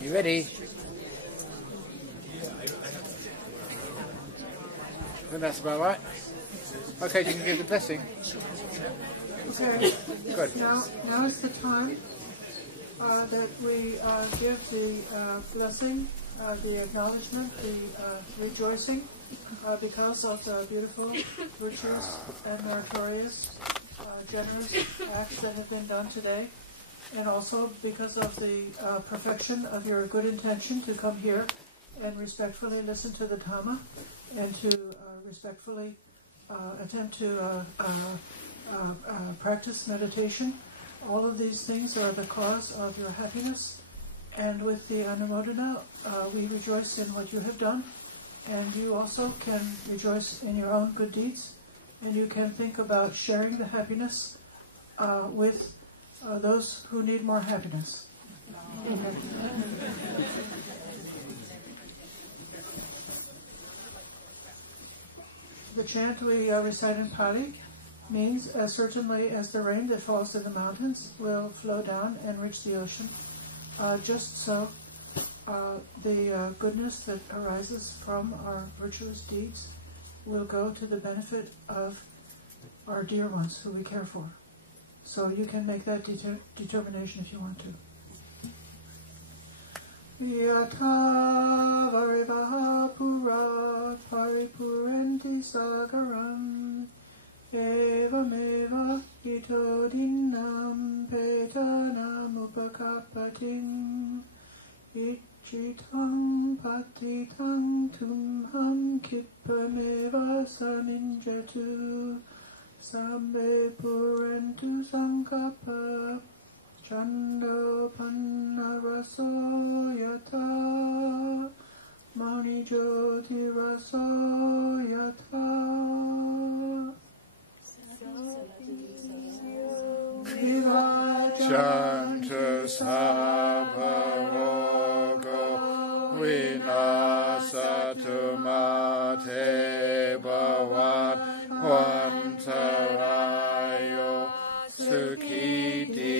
You ready? I think that's about right. Okay, you can give the blessing. Okay. Good. Now is the time that we give the blessing, the acknowledgement, the rejoicing because of the beautiful, virtuous, and meritorious, generous acts that have been done today, and also because of the perfection of your good intention to come here and respectfully listen to the Dhamma and to respectfully attempt to practice meditation. All of these things are the cause of your happiness, and with the Anumodana, we rejoice in what you have done, and you also can rejoice in your own good deeds, and you can think about sharing the happiness with those who need more happiness. The chant we recite in Pali means, as certainly as the rain that falls to the mountains will flow down and reach the ocean, just so the goodness that arises from our virtuous deeds will go to the benefit of our dear ones who we care for. So you can make that determination if you want to. Yatha varivaha pura paripurenti sagaram evameva ito dinam petanam upakapatim ichitam patitam tumham kippameva saninjatu sambe purentu sankapa Chando panna raso yata Mani jyoti raso yata Chantu sabhavogo vinasatu mate bhavat vantarayo sukhiti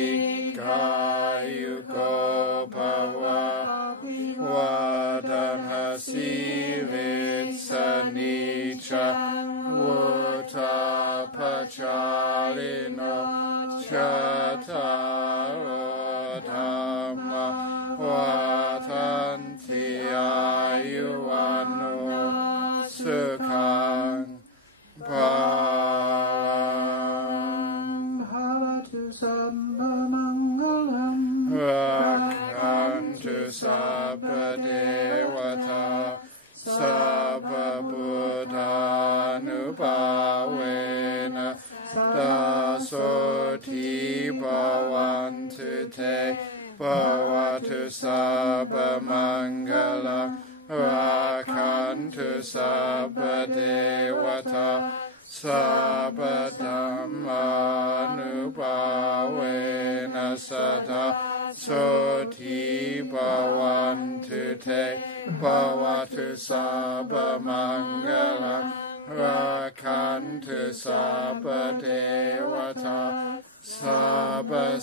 Kayuko Bhava Vadanhasi Vitsanicha Utapachalino Chataro Dhamma Vatanti Ayuvano Sukhang Bhalam Bhavatu Sambhamangalam Rakhantu Sabba Devata Sabba Buddhanubhavena Dasoti Bhavantu Te Bhavatu Sabba Mangala Rakhantu Sabba Devata Sabba Dhammanubhavena Sada Soti Bhavantu Te Bhavatu Sabba Mangala Rakhantu Sabba Devata Sabba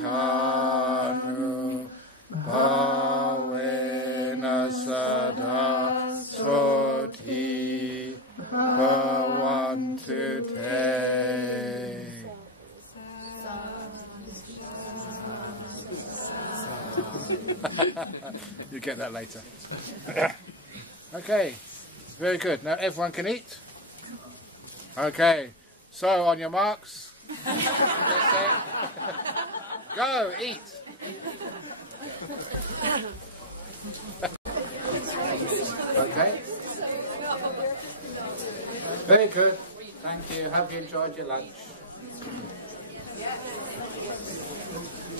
Sankhanu Bhavena Sada Soti Bhavantu Te. You get that later. Okay, very good. Now everyone can eat. Okay, so on your marks, go eat. Okay. Very good. Thank you. Hope you enjoyed your lunch.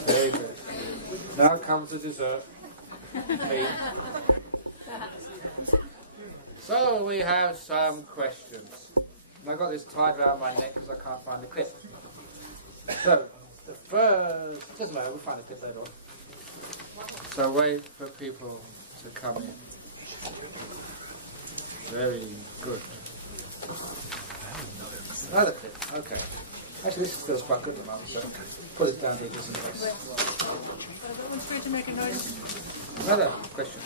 Very good. Now comes the dessert. So we have some questions. And I got this tied around my neck because I can't find the clip. So the first, doesn't matter, we'll find the clip later on. So wait for people to come in. Very good. Another clip, okay. Actually, this feels quite good at the moment, so put it down here just in case. That one's free to make a noise. Another question.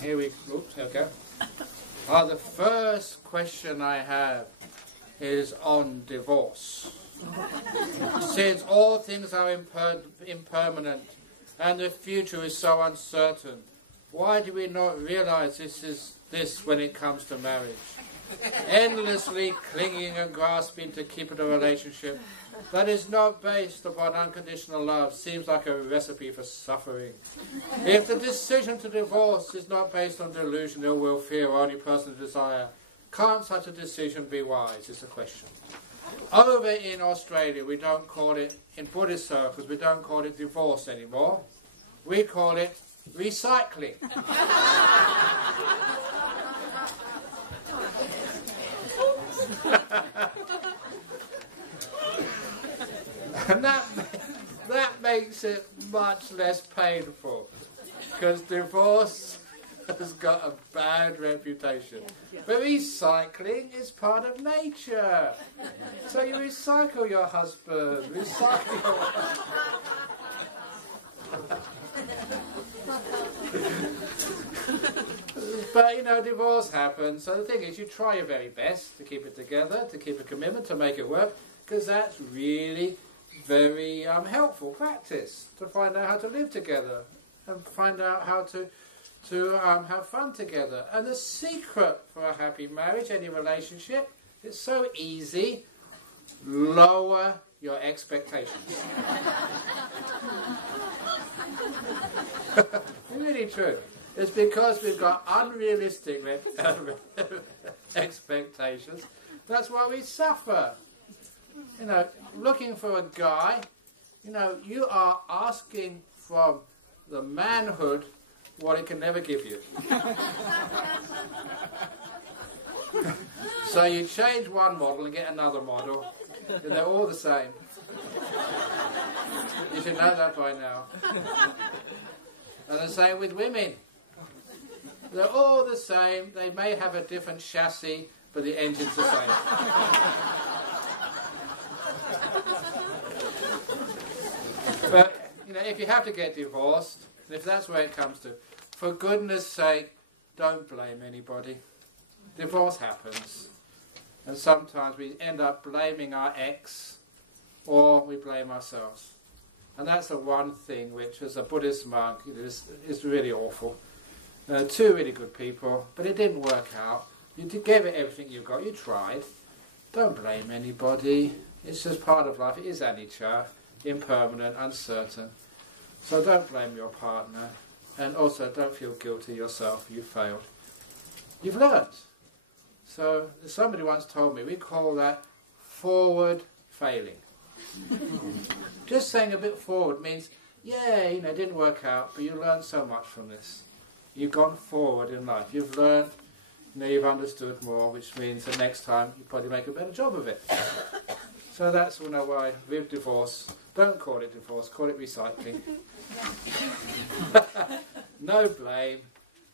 Here we go. The first question I have is on divorce. Since all things are impermanent and the future is so uncertain, why do we not realize this when it comes to marriage? Endlessly clinging and grasping to keep in a relationship that is not based upon unconditional love seems like a recipe for suffering. If the decision to divorce is not based on delusion, ill will, fear, or only personal desire, can't such a decision be wise, is the question. Over in Australia, we don't call it, in Buddhist circles, we don't call it divorce anymore. We call it recycling. And that makes it much less painful, because divorce has got a bad reputation. But recycling is part of nature. So you recycle your husband, recycle your wife. But you know, divorce happens. So the thing is, you try your very best to keep it together, to keep a commitment, to make it work, because that's really very helpful practice to find out how to live together and find out how to have fun together. And the secret for a happy marriage, any relationship, it's so easy. Lower your expectations. Really true. It's because we've got unrealistic expectations. That's why we suffer. You know, looking for a guy, you know, you are asking from the manhood what it can never give you. So you change one model and get another model, and they're all the same. You should know that by now. And the same with women. They're all the same. They may have a different chassis, but the engine's the same. But, you know, if you have to get divorced, and if that's where it comes to, for goodness sake, don't blame anybody. Divorce happens. And sometimes we end up blaming our ex, or we blame ourselves. And that's the one thing which, as a Buddhist monk, is really awful. Two really good people, but it didn't work out. You gave it everything you got. You tried. Don't blame anybody. It's just part of life. It is anicca, impermanent, uncertain. So don't blame your partner. And also don't feel guilty yourself. You failed. You've learned. So somebody once told me, we call that forward failing. Just saying a bit forward means, yeah, you know, it didn't work out, but you learned so much from this. You've gone forward in life. You've learned, you know, you've understood more, which means the next time you probably make a better job of it. So that's, you know, why with divorce, don't call it divorce, call it recycling. No blame.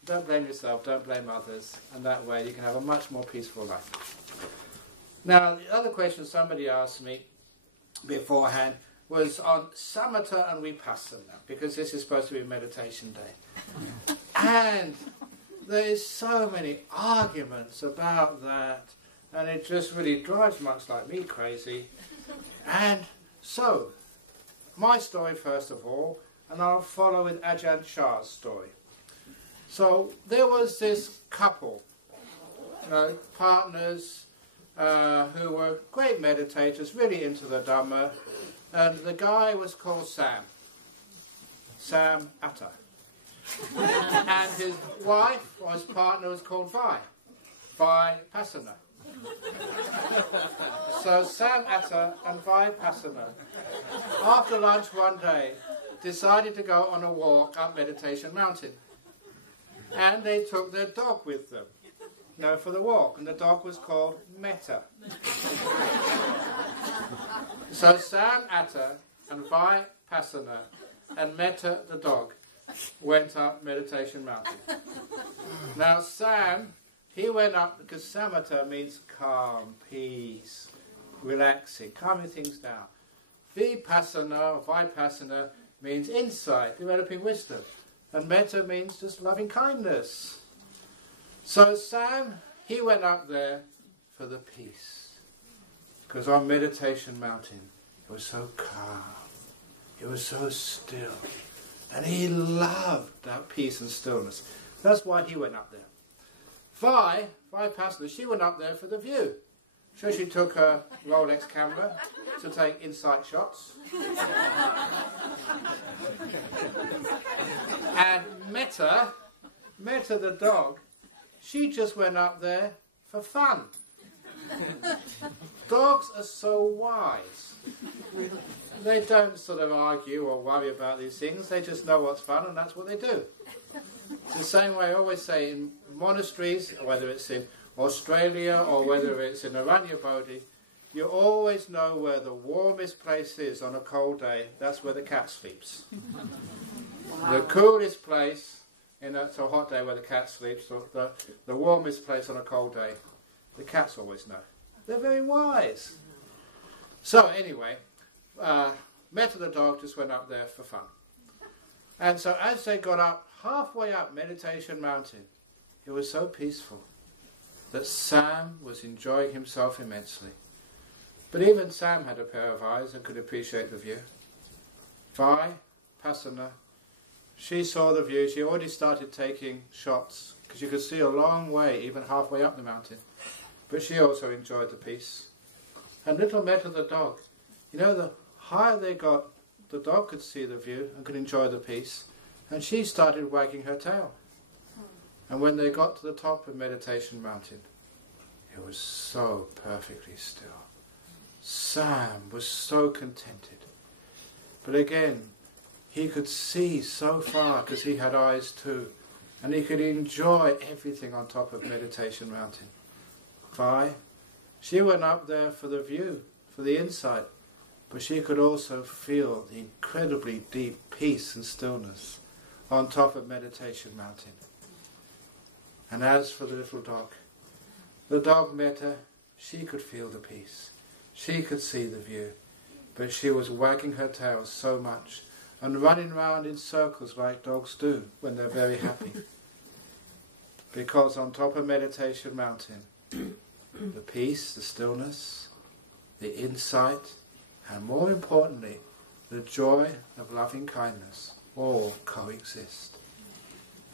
Don't blame yourself, don't blame others, and that way you can have a much more peaceful life. Now, the other question somebody asked me beforehand was on samatha and vipassana, because this is supposed to be meditation day. And there is so many arguments about that, and it just really drives much like me crazy. And so, my story first of all, and I'll follow with Ajahn Chah's story. So there was this couple, partners who were great meditators, really into the Dhamma, and the guy was called Sam Atta. And his wife, or his partner, was called Vipassana. So Sam Atta and Vipassana, after lunch one day, decided to go on a walk up Meditation Mountain. And they took their dog with them, for the walk. And the dog was called Metta. So Sam Atta and Vipassana and Metta the dog went up Meditation Mountain. Now Sam he went up, because samatha means calm, peace, relaxing, calming things down. Vipassana or vipassana means insight, developing wisdom. And metta means just loving kindness. So Sam, he went up there for the peace. Because on Meditation Mountain, it was so calm. It was so still. And he loved that peace and stillness. That's why he went up there. Vipassana, she went up there for the view. So she took her Rolex camera to take insight shots. And Metta the dog, she just went up there for fun. Dogs are so wise. They don't sort of argue or worry about these things. They just know what's fun, and that's what they do. It's the same way I always say in monasteries, whether it's in Australia or whether it's in Aranya Bodhi, you always know where the warmest place is on a cold day. That's where the cat sleeps. Wow. The coolest place, it's a hot day where the cat sleeps, or the warmest place on a cold day, the cats always know. They're very wise. So anyway, Metta the dog just went up there for fun. And so as they got up, halfway up Meditation Mountain, it was so peaceful that Sam was enjoying himself immensely. But even Sam had a pair of eyes and could appreciate the view. Vipassana, she saw the view. She already started taking shots because you could see a long way, even halfway up the mountain. But she also enjoyed the peace. And little Metta the dog, you know, the higher they got, the dog could see the view and could enjoy the peace. And she started wagging her tail. And when they got to the top of Meditation Mountain, it was so perfectly still. Sam was so contented. But again, he could see so far because he had eyes too. And he could enjoy everything on top of Meditation Mountain. She went up there for the view, for the insight. But she could also feel the incredibly deep peace and stillness on top of Meditation Mountain. And as for the little dog, the dog Metta, she could feel the peace. She could see the view. But she was wagging her tail so much and running round in circles like dogs do when they're very happy. Because on top of Meditation Mountain, the peace, the stillness, the insight, and more importantly, the joy of loving kindness all coexist.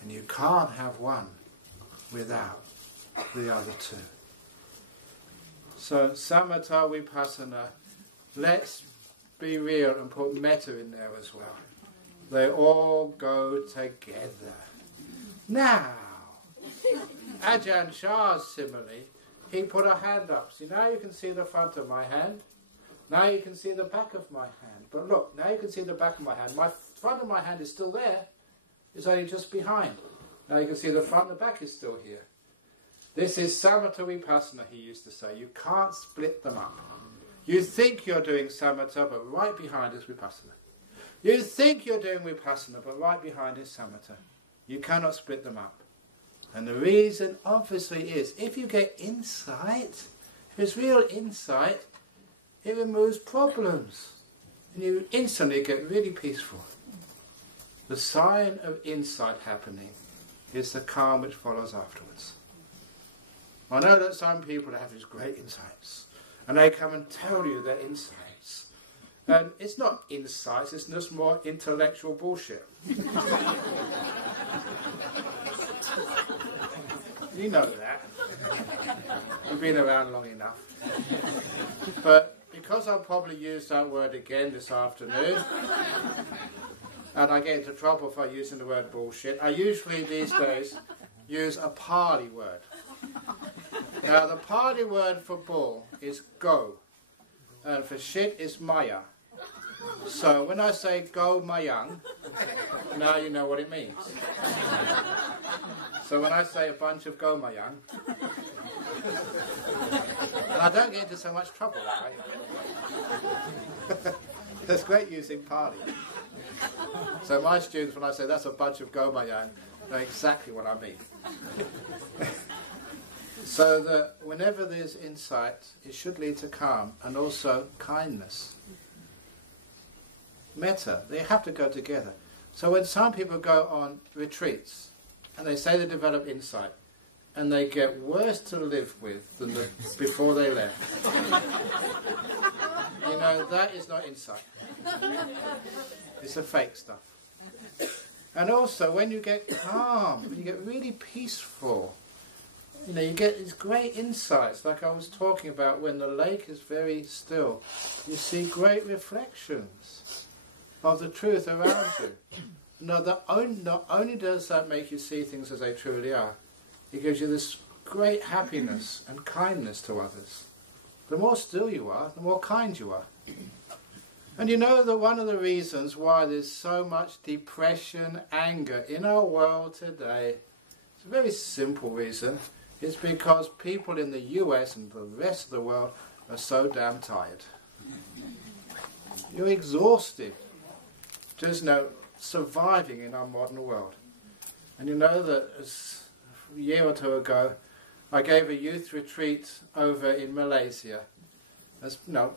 And you can't have one without the other two. So samatha vipassana, let's be real and put metta in there as well. They all go together. Now, Ajahn Shah's simile, he put a hand up. See, now you can see the front of my hand. Now you can see the back of my hand. But look, now you can see the back of my hand. My front of my hand is still there. It's only just behind. Now you can see the front and the back is still here. This is samatha vipassana, he used to say. You can't split them up. You think you're doing samatha, but right behind is vipassana. You think you're doing vipassana, but right behind is samatha. You cannot split them up. And the reason, obviously, is if you get insight, if it's real insight, it removes problems. And you instantly get really peaceful. The sign of insight happening is the calm which follows afterwards. I know that some people have these great insights, and they come and tell you their insights. And it's not insights, it's just more intellectual bullshit. You know that. You've been around long enough. But because I'll probably use that word again this afternoon, and I get into trouble for using the word bullshit, I usually these days use a Pali word. Now the Pali word for bull is go, and for shit is maya. So when I say go mayang, now you know what it means. So when I say a bunch of go mayang, and I don't get into so much trouble that way. That's great using Pali. So my students, when I say that's a bunch of go mayang, know exactly what I mean. So that whenever there's insight, it should lead to calm and also kindness. Metta, they have to go together. So when some people go on retreats and they say they develop insight and they get worse to live with than before they left, you know, that is not insight. It's a fake stuff. And also when you get calm, when you get really peaceful, you know, you get these great insights, like I was talking about when the lake is very still. You see great reflections of the truth around you. Not only does that make you see things as they truly are, it gives you this great happiness and kindness to others. The more still you are, the more kind you are. And you know that one of the reasons why there's so much depression, anger in our world today, it's a very simple reason. It's because people in the US and the rest of the world are so damn tired. You're exhausted, just surviving in our modern world. And you know that a year or two ago, I gave a youth retreat over in Malaysia.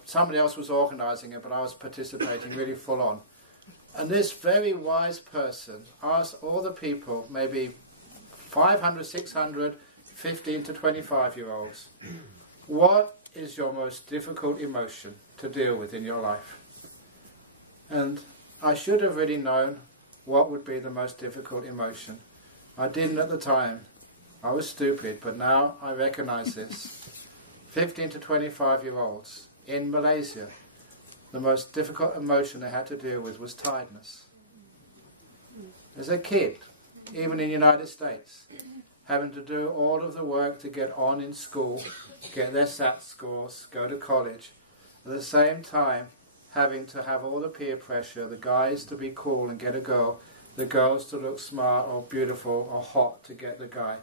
Somebody else was organising it, but I was participating really full on. And this very wise person asked all the people, maybe 500, 600, 15 to 25-year-olds, what is your most difficult emotion to deal with in your life? And I should have really known what would be the most difficult emotion. I didn't at the time. I was stupid, but now I recognise this. 15 to 25-year-olds in Malaysia, the most difficult emotion they had to deal with was tiredness. As a kid, even in the United States, having to do all of the work to get on in school, get their SAT scores, go to college, at the same time having to have all the peer pressure, the guys to be cool and get a girl, the girls to look smart or beautiful or hot to get the guy.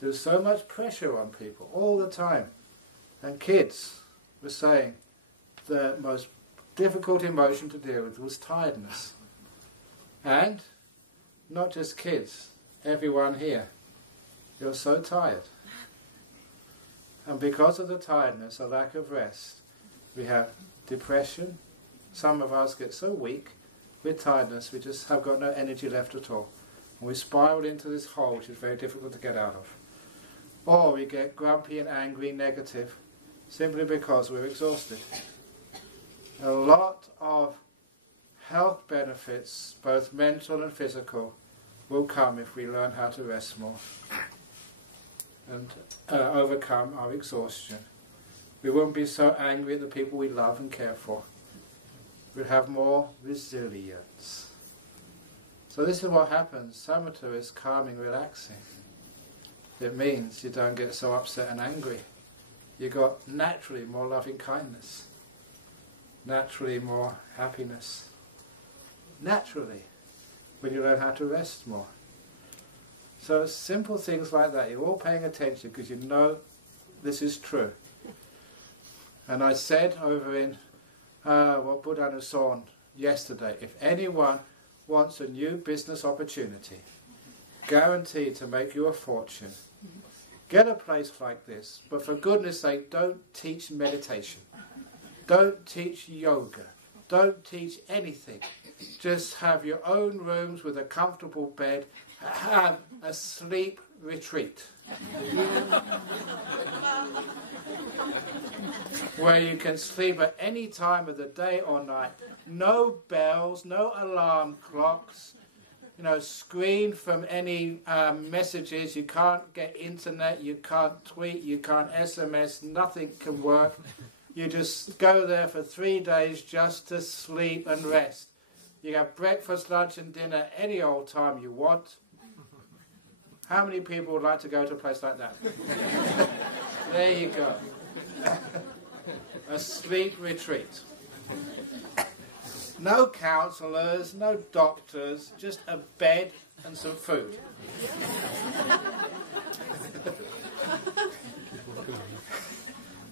There's so much pressure on people all the time. And kids were saying the most difficult emotion to deal with was tiredness. And not just kids, everyone here. You're so tired. And because of the tiredness, a lack of rest, we have depression. Some of us get so weak with tiredness, we just have got no energy left at all. And we spiral into this hole which is very difficult to get out of. Or we get grumpy and angry, negative, simply because we're exhausted. A lot of health benefits, both mental and physical, will come if we learn how to rest more and overcome our exhaustion. We won't be so angry at the people we love and care for. We'll have more resilience. So this is what happens. Samatha is calming, relaxing. It means you don't get so upset and angry. You got naturally more loving kindness, naturally more happiness, naturally when you learn how to rest more. So simple things like that, you're all paying attention because you know this is true. And I said over in what Buddha Nuson yesterday, if anyone wants a new business opportunity, guaranteed to make you a fortune, get a place like this, but for goodness sake, don't teach meditation. Don't teach yoga. Don't teach anything. Just have your own rooms with a comfortable bed. Have a sleep retreat. Where you can sleep at any time of the day or night. No bells, no alarm clocks. Screened from any messages. You can't get internet, you can't tweet, you can't SMS, nothing can work. You just go there for 3 days just to sleep and rest. You have breakfast, lunch and dinner any old time you want. How many people would like to go to a place like that? There you go. A sleep retreat. No counsellors, no doctors, just a bed and some food.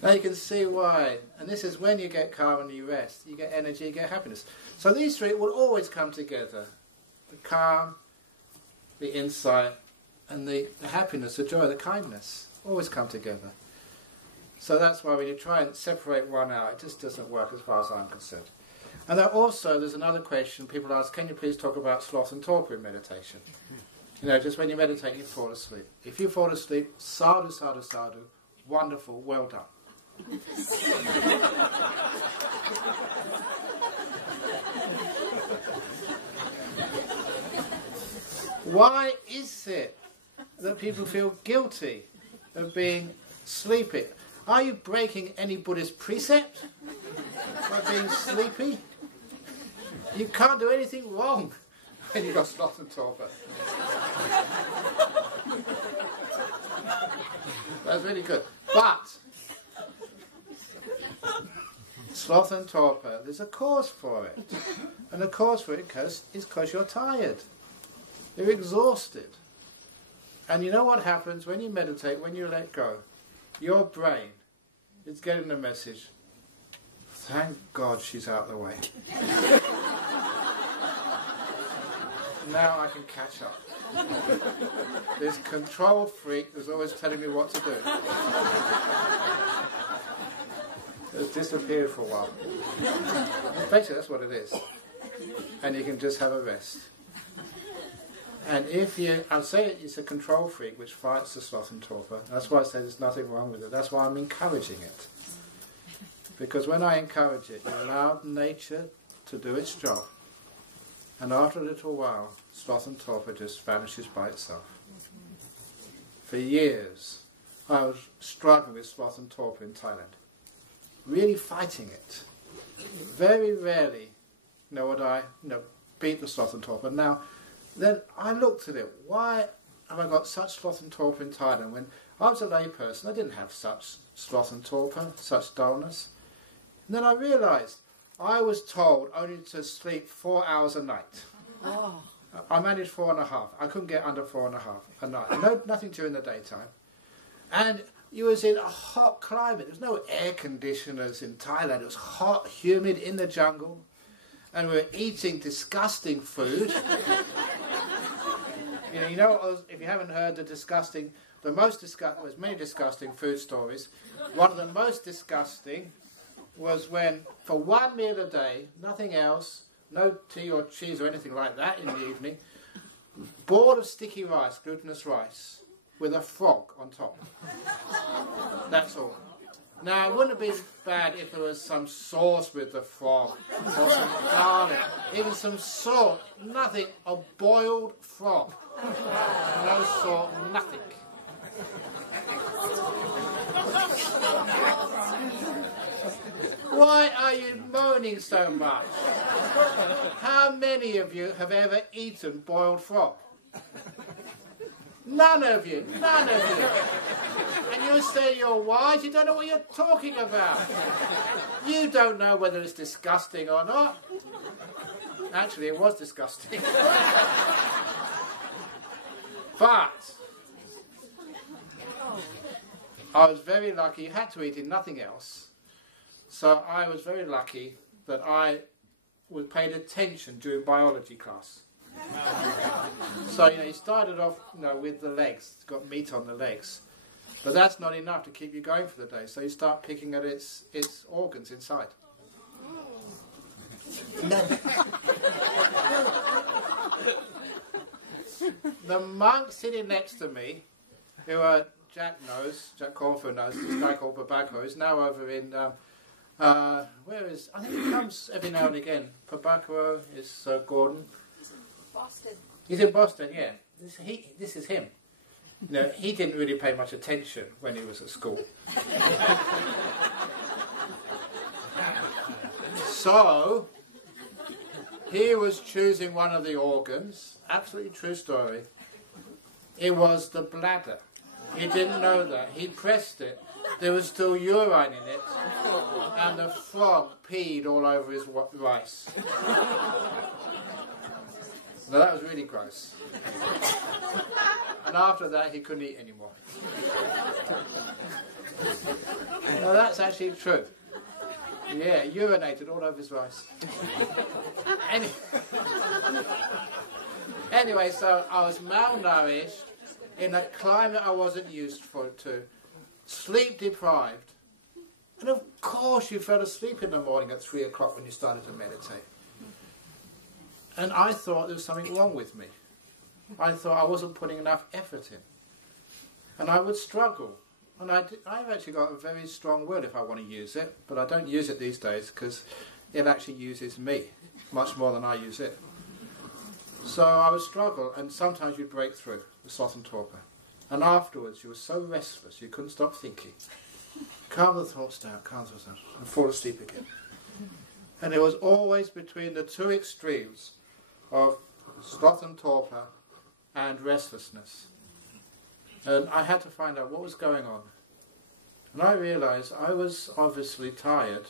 Now you can see why. And this is when you get calm and you rest. You get energy, you get happiness. So these three will always come together. The calm, the insight, and the happiness, the joy, the kindness. always come together. So that's why when you try and separate one out, it just doesn't work as far as I'm concerned. And then also there's another question people ask, can you please talk about sloth and torpor in meditation? You know, just when you meditate you fall asleep. If you fall asleep, sadhu, sadhu, sadhu, wonderful, well done. Why is it that people feel guilty of being sleepy? Are you breaking any Buddhist precept by being sleepy? You can't do anything wrong when you've got sloth and torpor. That's really good. But sloth and torpor, there's a cause for it. And the cause for it is because you're tired. You're exhausted. And you know what happens when you meditate, when you let go? Your brain is getting the message, thank God she's out of the way. Now I can catch up. This control freak is always telling me what to do. It's disappeared for a while. Basically that's what it is. And you can just have a rest. And if you, I'd say it's a control freak which fights the sloth and torpor. That's why I say there's nothing wrong with it. That's why I'm encouraging it. Because when I encourage it, you allow nature to do its job. And after a little while, sloth and torpor just vanishes by itself. For years, I was struggling with sloth and torpor in Thailand. Really fighting it. Very rarely would I beat the sloth and torpor. Now, then I looked at it. Why have I got such sloth and torpor in Thailand? When I was a lay person, I didn't have such sloth and torpor, such dullness. And then I realised I was told only to sleep 4 hours a night. Oh. I managed 4.5. I couldn't get under 4.5 a night. Nothing during the daytime. And you was in a hot climate. There was no air conditioners in Thailand. It was hot, humid, in the jungle. And we were eating disgusting food. You know, if you haven't heard there's many disgusting food stories. One of the most disgusting was when, for one meal a day, nothing else, no tea or cheese or anything like that in the evening, bowl of sticky rice, glutinous rice, with a frog on top. That's all. Now, it wouldn't have been bad if there was some sauce with the frog, or some garlic, even some salt. Nothing, a boiled frog. No salt, nothing. Why are you moaning so much? How many of you have ever eaten boiled frog? None of you, none of you. And you say you're wise, you don't know what you're talking about. You don't know whether it's disgusting or not. Actually, it was disgusting. But I was very lucky. You had to eat in nothing else. So I was very lucky that I was paid attention during biology class. So you started off with the legs. It's got meat on the legs. But that's not enough to keep you going for the day. So you start picking at its organs inside. The monk sitting next to me, who Jack Cornfield knows, this guy called Babako, is now over in, I think he comes every now and again. Babako is Gordon. Boston. He's in Boston, yeah. This is him. He didn't really pay much attention when he was at school. So, he was choosing one of the organs. Absolutely true story. It was the bladder. He didn't know that. He pressed it. There was still urine in it. And the frog peed all over his rice. Now that was really gross. And after that he couldn't eat anymore. Now that's actually true. Yeah, urinated all over his rice. Anyway, so I was malnourished in a climate I wasn't used to, sleep deprived. And of course you fell asleep in the morning at 3 o'clock when you started to meditate. And I thought there was something wrong with me. I thought I wasn't putting enough effort in. And I would struggle. And I've actually got a very strong will if I want to use it, but I don't use it these days because it actually uses me much more than I use it. So I would struggle, and sometimes you'd break through the sloth and torpor. And afterwards you were so restless you couldn't stop thinking. Calm the thoughts down, and fall asleep again. And it was always between the two extremes of sloth and torpor and restlessness. And I had to find out what was going on. And I realized I was obviously tired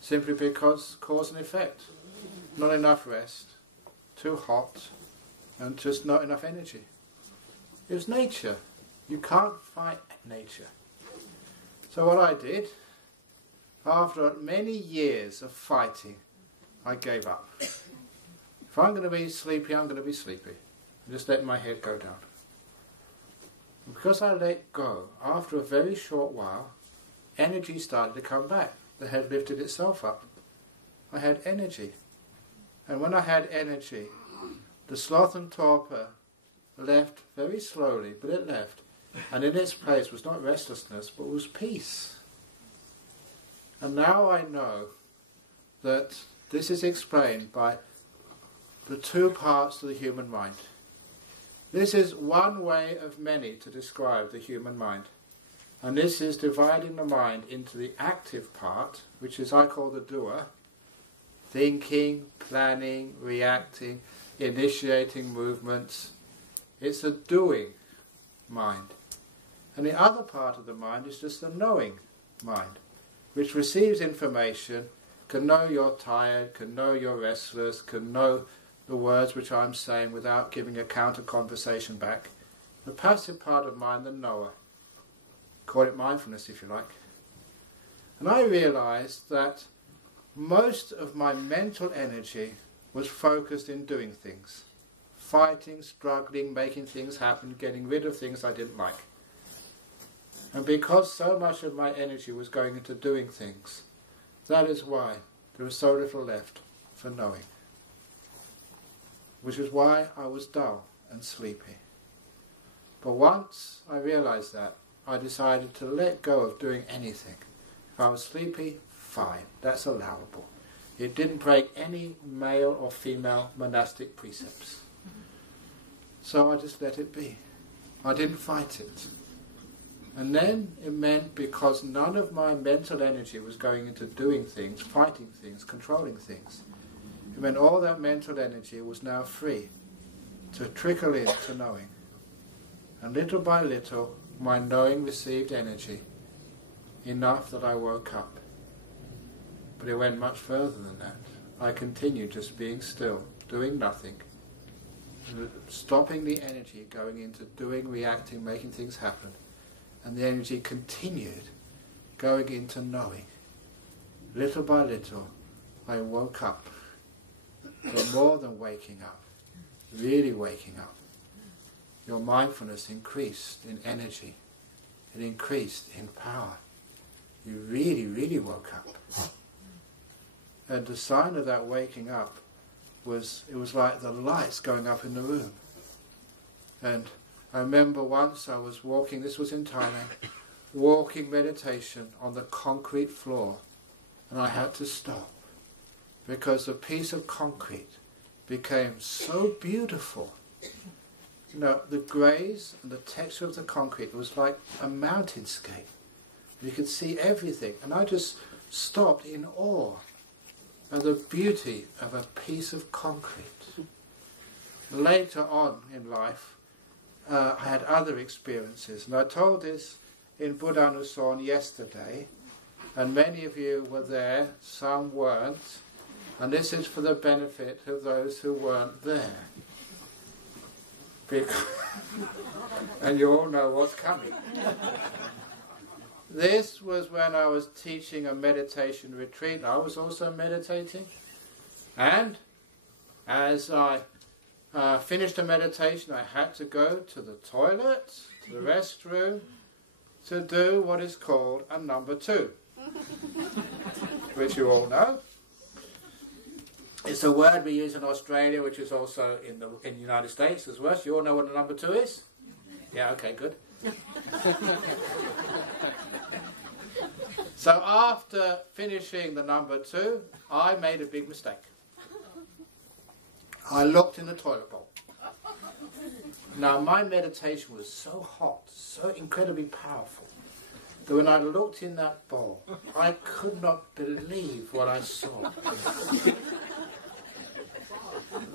simply because cause and effect. Not enough rest, too hot, and just not enough energy. It was nature. You can't fight nature. So what I did, after many years of fighting, I gave up. If I'm going to be sleepy, I'm going to be sleepy. I'm just letting my head go down. And because I let go, after a very short while, energy started to come back. The head lifted itself up. I had energy. And when I had energy, the sloth and torpor left very slowly, but it left. And in its place was not restlessness, but was peace. And now I know that this is explained by the two parts of the human mind. This is one way of many to describe the human mind. And this is dividing the mind into the active part, which is I call the doer, thinking, planning, reacting, initiating movements. It's a doing mind. And the other part of the mind is just the knowing mind, which receives information, can know you're tired, can know you're restless, can know the words which I'm saying without giving a counter conversation back. The passive part of mind, the knower. Call it mindfulness if you like. And I realized that most of my mental energy was focused in doing things. Fighting, struggling, making things happen, getting rid of things I didn't like. And because so much of my energy was going into doing things, that is why there was so little left for knowing. Which is why I was dull and sleepy. But once I realized that, I decided to let go of doing anything. If I was sleepy, fine, that's allowable. It didn't break any male or female monastic precepts. So I just let it be. I didn't fight it. And then it meant, because none of my mental energy was going into doing things, fighting things, controlling things, it meant all that mental energy was now free to trickle into knowing. And little by little, my knowing received energy, enough that I woke up. But it went much further than that. I continued just being still, doing nothing, stopping the energy going into doing, reacting, making things happen. And the energy continued going into knowing. Little by little, I woke up. But more than waking up, really waking up. Your mindfulness increased in energy. It increased in power. You really, really woke up. And the sign of that waking up was, it was like the lights going up in the room. And I remember once I was walking, this was in Thailand, walking meditation on the concrete floor, and I had to stop because a piece of concrete became so beautiful. You know, the grays and the texture of the concrete was like a mountainscape. You could see everything, and I just stopped in awe of the beauty of a piece of concrete. Later on in life, I had other experiences, and I told this in Buddha-Nussona yesterday, and many of you were there, some weren't, and this is for the benefit of those who weren't there. And you all know what's coming. This was when I was teaching a meditation retreat. I was also meditating, and as I finished the meditation, I had to go to the toilet, to the restroom, to do what is called a number 2, which you all know. It's a word we use in Australia, which is also in the United States as well. So you all know what a number 2 is? Yeah, okay, good. So after finishing the number 2, I made a big mistake. I looked in the toilet bowl. Now my meditation was so hot, so incredibly powerful, that when I looked in that bowl, I could not believe what I saw.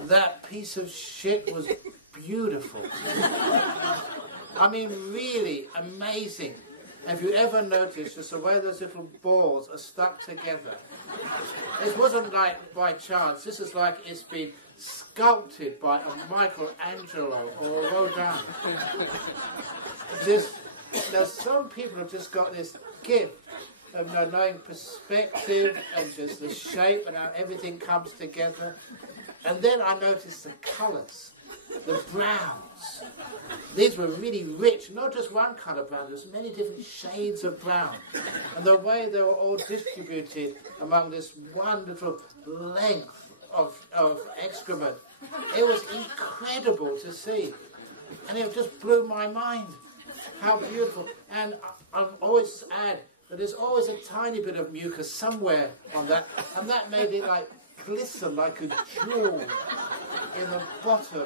That piece of shit was beautiful. I mean, really amazing. Have you ever noticed just the way those little balls are stuck together? It wasn't like by chance. This is like it's been sculpted by a Michelangelo or a Rodin. There's some people have just got this gift of knowing perspective and just the shape and how everything comes together. And then I noticed the colours, the browns. These were really rich, not just one colour brown, there was many different shades of brown. And the way they were all distributed among this wonderful length of excrement, it was incredible to see. And it just blew my mind. How beautiful. And I'll always add that there's always a tiny bit of mucus somewhere on that, and that made it like glisten like a jewel in the bottom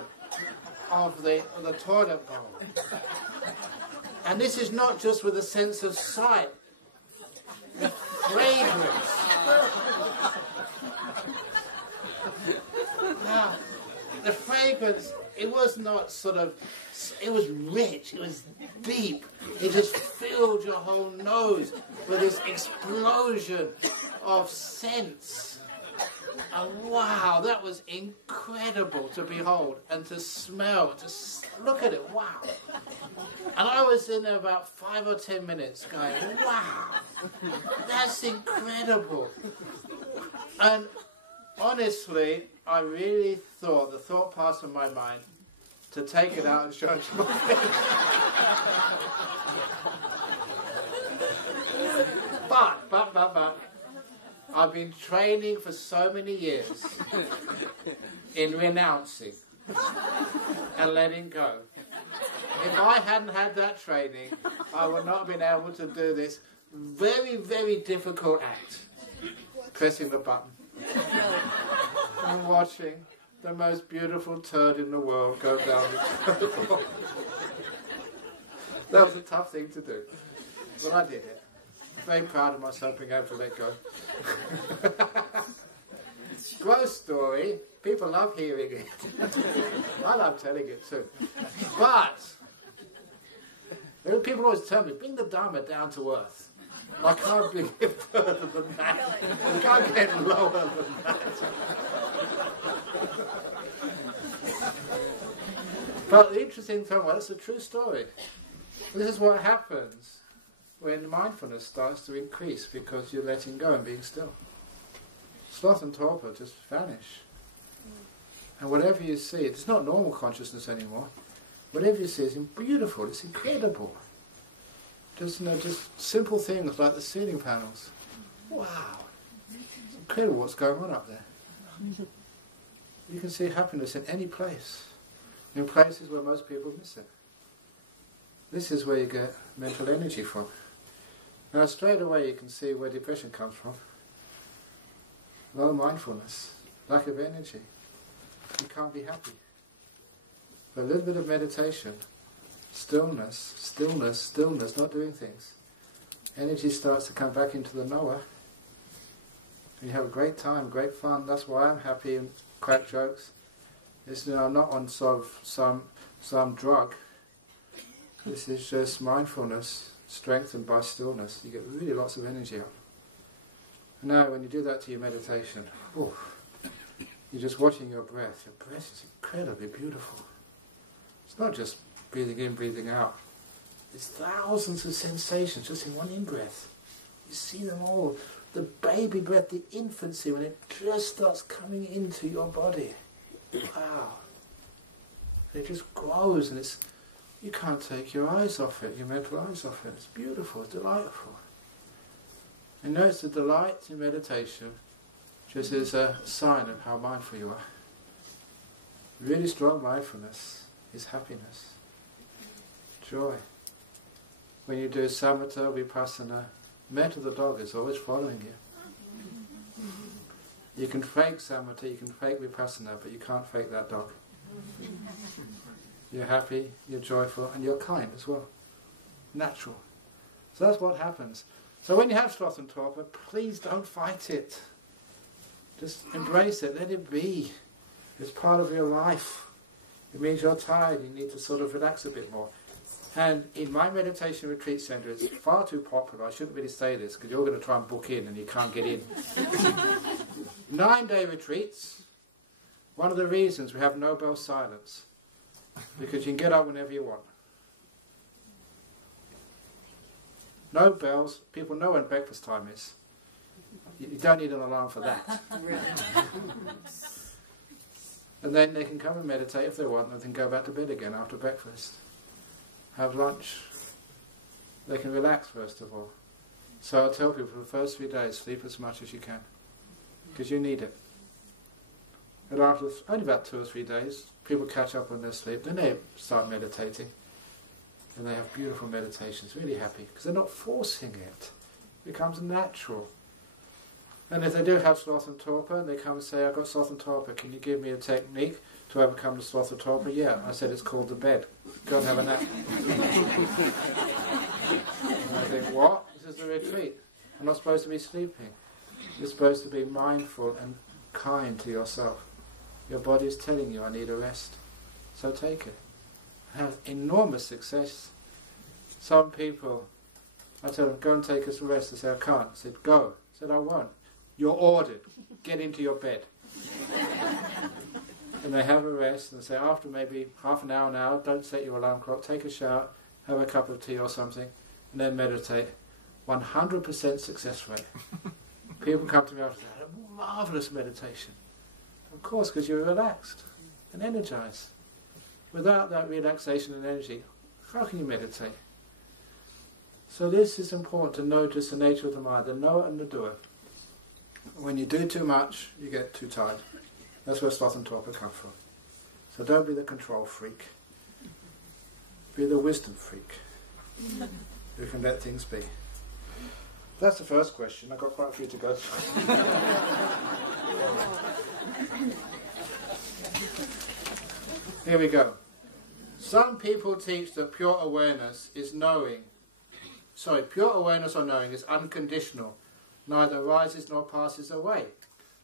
of the toilet bowl. And this is not just with a sense of sight. The fragrance. Now, the fragrance, it was not sort of, it was rich, it was deep. It just filled your whole nose with this explosion of scents. And wow, that was incredible to behold and to smell, to look at it, wow. And I was in there about 5 or 10 minutes going, wow, that's incredible. And honestly, I really thought, the thought passed in my mind, to take it out and show it to my friends. But, I've been training for so many years in renouncing and letting go. If I hadn't had that training, I would not have been able to do this very, very difficult act. Pressing the button and watching the most beautiful turd in the world go down the toilet. That was a tough thing to do, but I did it. Very proud of myself being able to let go. Growth story, people love hearing it. I love telling it too. But people always tell me, bring the Dharma down to earth. I can't bring it further than that. I can't get lower than that. But the interesting thing, well, it's a true story. This is what happens when mindfulness starts to increase because you're letting go and being still. Sloth and torpor just vanish. And whatever you see, it's not normal consciousness anymore. Whatever you see is beautiful, it's incredible. Just simple things like the ceiling panels. Wow. It's incredible what's going on up there. You can see happiness in any place. In places where most people miss it. This is where you get mental energy from. Now straight away you can see where depression comes from. Low mindfulness, lack of energy. You can't be happy. But a little bit of meditation, stillness, not doing things. Energy starts to come back into the knower. And you have a great time, great fun. That's why I'm happy and crack jokes. It's not on some drug. This is just mindfulness strengthened by stillness. You get really lots of energy up. And now when you do that to your meditation, you're just watching your breath. Your breath is incredibly beautiful. It's not just breathing in, breathing out. There's thousands of sensations just in one in-breath. You see them all. The baby breath, the infancy, when it just starts coming into your body. Wow. It just grows, and you can't take your eyes off it, your mental eyes off it. It's beautiful, it's delightful. And notice the delight in meditation just is a sign of how mindful you are. Really strong mindfulness is happiness, joy. When you do samatha, vipassana, metta, the dog, is always following you. You can fake samatha, you can fake vipassana, but you can't fake that dog. You're happy, you're joyful, and you're kind as well. Natural. So that's what happens. So when you have sloth and torpor, please don't fight it. Just embrace it, let it be. It's part of your life. It means you're tired, you need to sort of relax a bit more. And in my meditation retreat centre, it's far too popular. I shouldn't really say this because you're going to try and book in and you can't get in. 9-day retreats. One of the reasons we have no bell silence, because you can get up whenever you want. No bells. People know when breakfast time is. You don't need an alarm for that. And then they can come and meditate if they want, and then go back to bed again after breakfast. Have lunch. They can relax first of all. So I tell people for the first 3 days, sleep as much as you can, because you need it. And after only about 2 or 3 days, people catch up on their sleep, then they start meditating. And they have beautiful meditations, really happy, because they're not forcing it. It becomes natural. And if they do have sloth and torpor, and they come and say, I've got sloth and torpor, can you give me a technique to overcome the sloth and torpor? Yeah, I said it's called the bed. Go and have a nap. And I think, what? This is a retreat. I'm not supposed to be sleeping. You're supposed to be mindful and kind to yourself. Your body is telling you, I need a rest. So take it. Have enormous success. Some people, I tell them, go and take us a rest. They say, I can't. I said, go. I said, I won't. You're ordered. Get into your bed. And they have a rest, and they say, after maybe half an hour, don't set your alarm clock, take a shower, have a cup of tea or something, and then meditate. 100% success rate. People come to me after that, a marvellous meditation. Of course, because you're relaxed and energized. Without that relaxation and energy, how can you meditate? So this is important to notice the nature of the mind, the knower and the doer. When you do too much, you get too tired. That's where sloth and torpor come from. So don't be the control freak. Be the wisdom freak who can let things be. That's the first question. I've got quite a few to go through. Here we go. Some people teach that pure awareness is knowing. Pure awareness or knowing is unconditional. Neither arises nor passes away.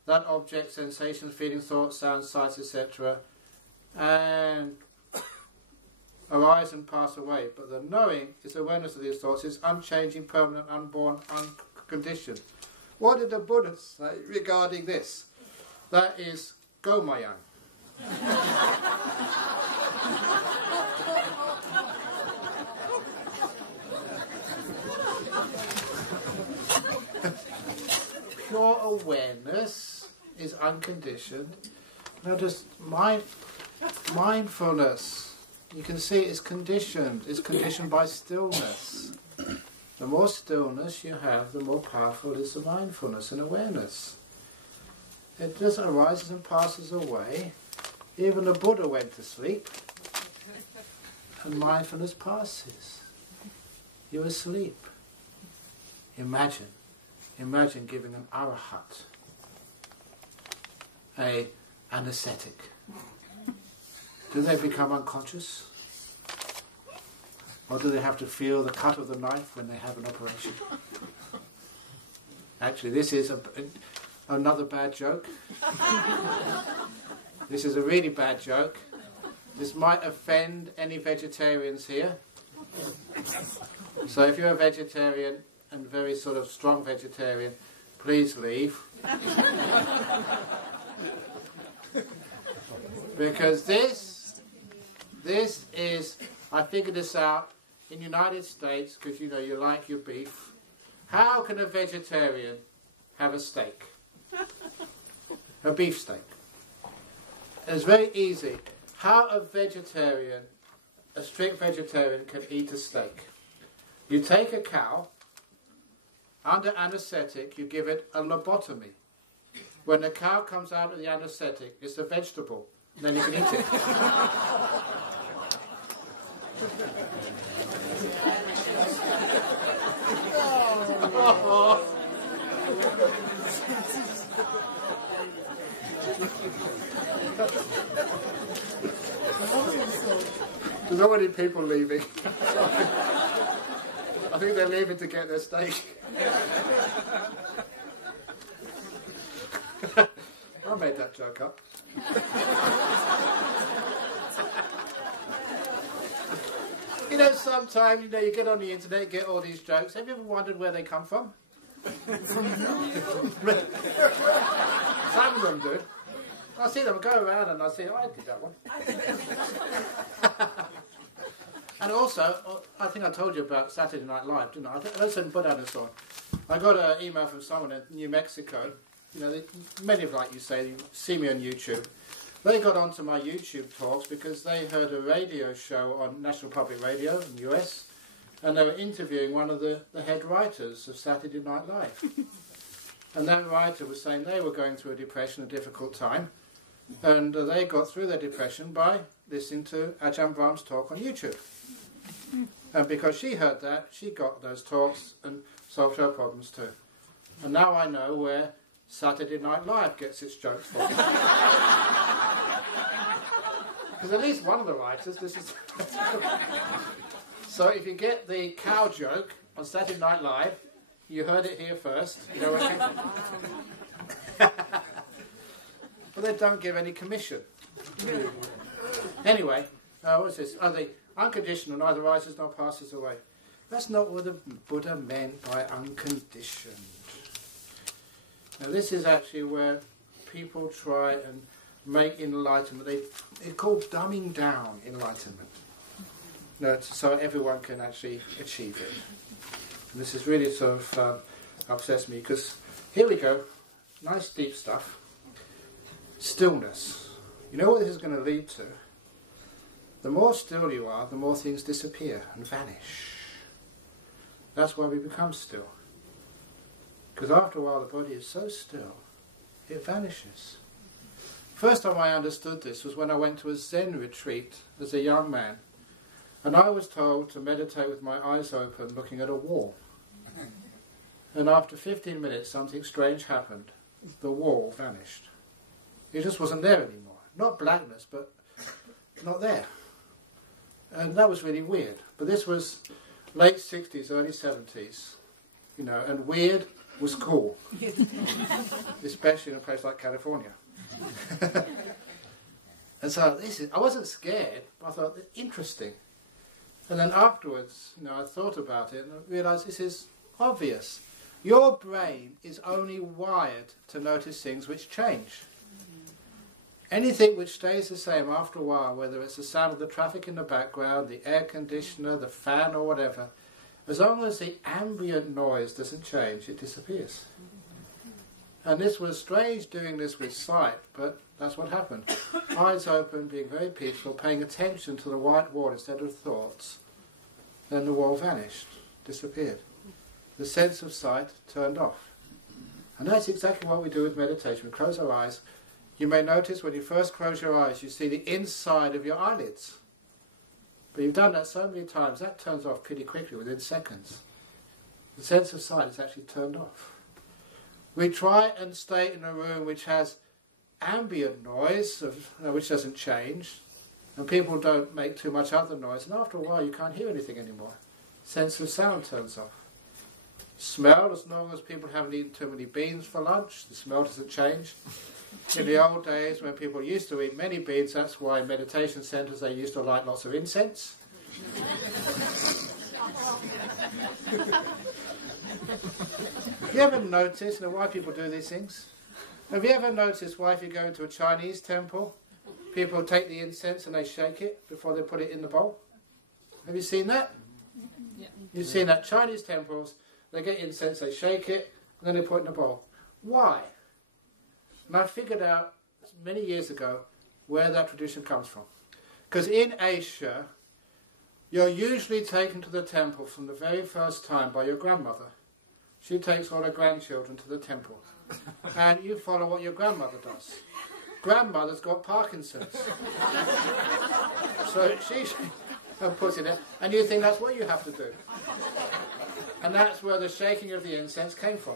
That object, sensations, feelings, thoughts, sounds, sights, etc. and arise and pass away. But the knowing is awareness of these thoughts is unchanging, permanent, unborn, unconditioned. What did the Buddha say regarding this? That is Gomayang. Pure awareness is unconditioned. Now just mindfulness, you can see it's conditioned. It's conditioned by stillness. The more stillness you have, the more powerful is the mindfulness and awareness. It just arises and passes away. Even the Buddha went to sleep, and mindfulness passes. You're asleep. Imagine giving an arahat an anesthetic. Do they become unconscious? Or do they have to feel the cut of the knife when they have an operation? Actually, this is another bad joke. This is a really bad joke. This might offend any vegetarians here. So if you're a vegetarian, and very sort of strong vegetarian, please leave. Because this is, I figured this out in the United States, because you know you like your beef. How can a vegetarian have a steak? A beef steak. It's very easy. how a vegetarian, a strict vegetarian, can eat a steak. You take a cow, under anaesthetic, you give it a lobotomy. When the cow comes out of the anaesthetic, it's a vegetable. And then you can eat it. There's already people leaving. I think they're leaving to get their steak. I made that joke up. You know, sometimes, you know, you get on the internet, get all these jokes. Have you ever wondered where they come from? Some of them do. I see them go around and I see, oh, I did that one. And also, I think I told you about Saturday Night Live, didn't I? I also put on this on. I got an email from someone in New Mexico. You know, many of, like you say, you see me on YouTube. They got onto my YouTube talks because they heard a radio show on National Public Radio in the US, and they were interviewing one of the head writers of Saturday Night Live. And that writer was saying they were going through a depression, a difficult time, and they got through their depression by listening to Ajahn Brahm's talk on YouTube. And because she heard that, she got those talks and solved her problems too. And now I know where Saturday Night Live gets its jokes from. Because at least one of the writers, this is... So if you get the cow joke on Saturday Night Live, you heard it here first. You know where it came from? But they don't give any commission. Anyway, what's this? Oh, the unconditional, neither rises nor passes away. That's not what the Buddha meant by unconditioned. Now this is actually where people try and make enlightenment. It's called dumbing down enlightenment. So everyone can actually achieve it. And this is really sort of upsets me because here we go, nice deep stuff. Stillness. You know what this is going to lead to? The more still you are, the more things disappear and vanish. That's why we become still. Because after a while the body is so still, it vanishes. First time I understood this was when I went to a Zen retreat as a young man. And I was told to meditate with my eyes open, looking at a wall. And after 15 minutes, something strange happened. The wall vanished. It just wasn't there anymore. Not blackness, but not there. And that was really weird. But this was late 60s, early 70s. You know, and weird was cool. Especially in a place like California. And so I wasn't scared, but I thought, interesting. And then afterwards, you know, I thought about it and I realised this is obvious. Your brain is only wired to notice things which change. Anything which stays the same after a while, whether it's the sound of the traffic in the background, the air conditioner, the fan or whatever, as long as the ambient noise doesn't change, it disappears. And this was strange doing this with sight, but that's what happened. Eyes open, being very peaceful, paying attention to the white wall instead of thoughts. Then the wall vanished, disappeared. The sense of sight turned off. And that's exactly what we do with meditation. We close our eyes. You may notice when you first close your eyes, you see the inside of your eyelids. But you've done that so many times, that turns off pretty quickly, within seconds. The sense of sight is actually turned off. We try and stay in a room which has ambient noise, which doesn't change, and people don't make too much other noise, and after a while you can't hear anything anymore. Sense of sound turns off. Smell, as long as people haven't eaten too many beans for lunch, the smell doesn't change. In the old days when people used to eat many beans, that's why in meditation centres they used to light lots of incense. Have you ever noticed why people do these things? Have you ever noticed why if you go into a Chinese temple, people take the incense and they shake it before they put it in the bowl? Have you seen that? Yeah. You've seen that Chinese temples, they get incense, they shake it, and then they put it in the bowl. Why? And I figured out many years ago where that tradition comes from. Because in Asia, you're usually taken to the temple from the very first time by your grandmother. She takes all her grandchildren to the temple. And you follow what your grandmother does. Grandmother's got Parkinson's. So she's putting it, and you think that's what you have to do. And that's where the shaking of the incense came from.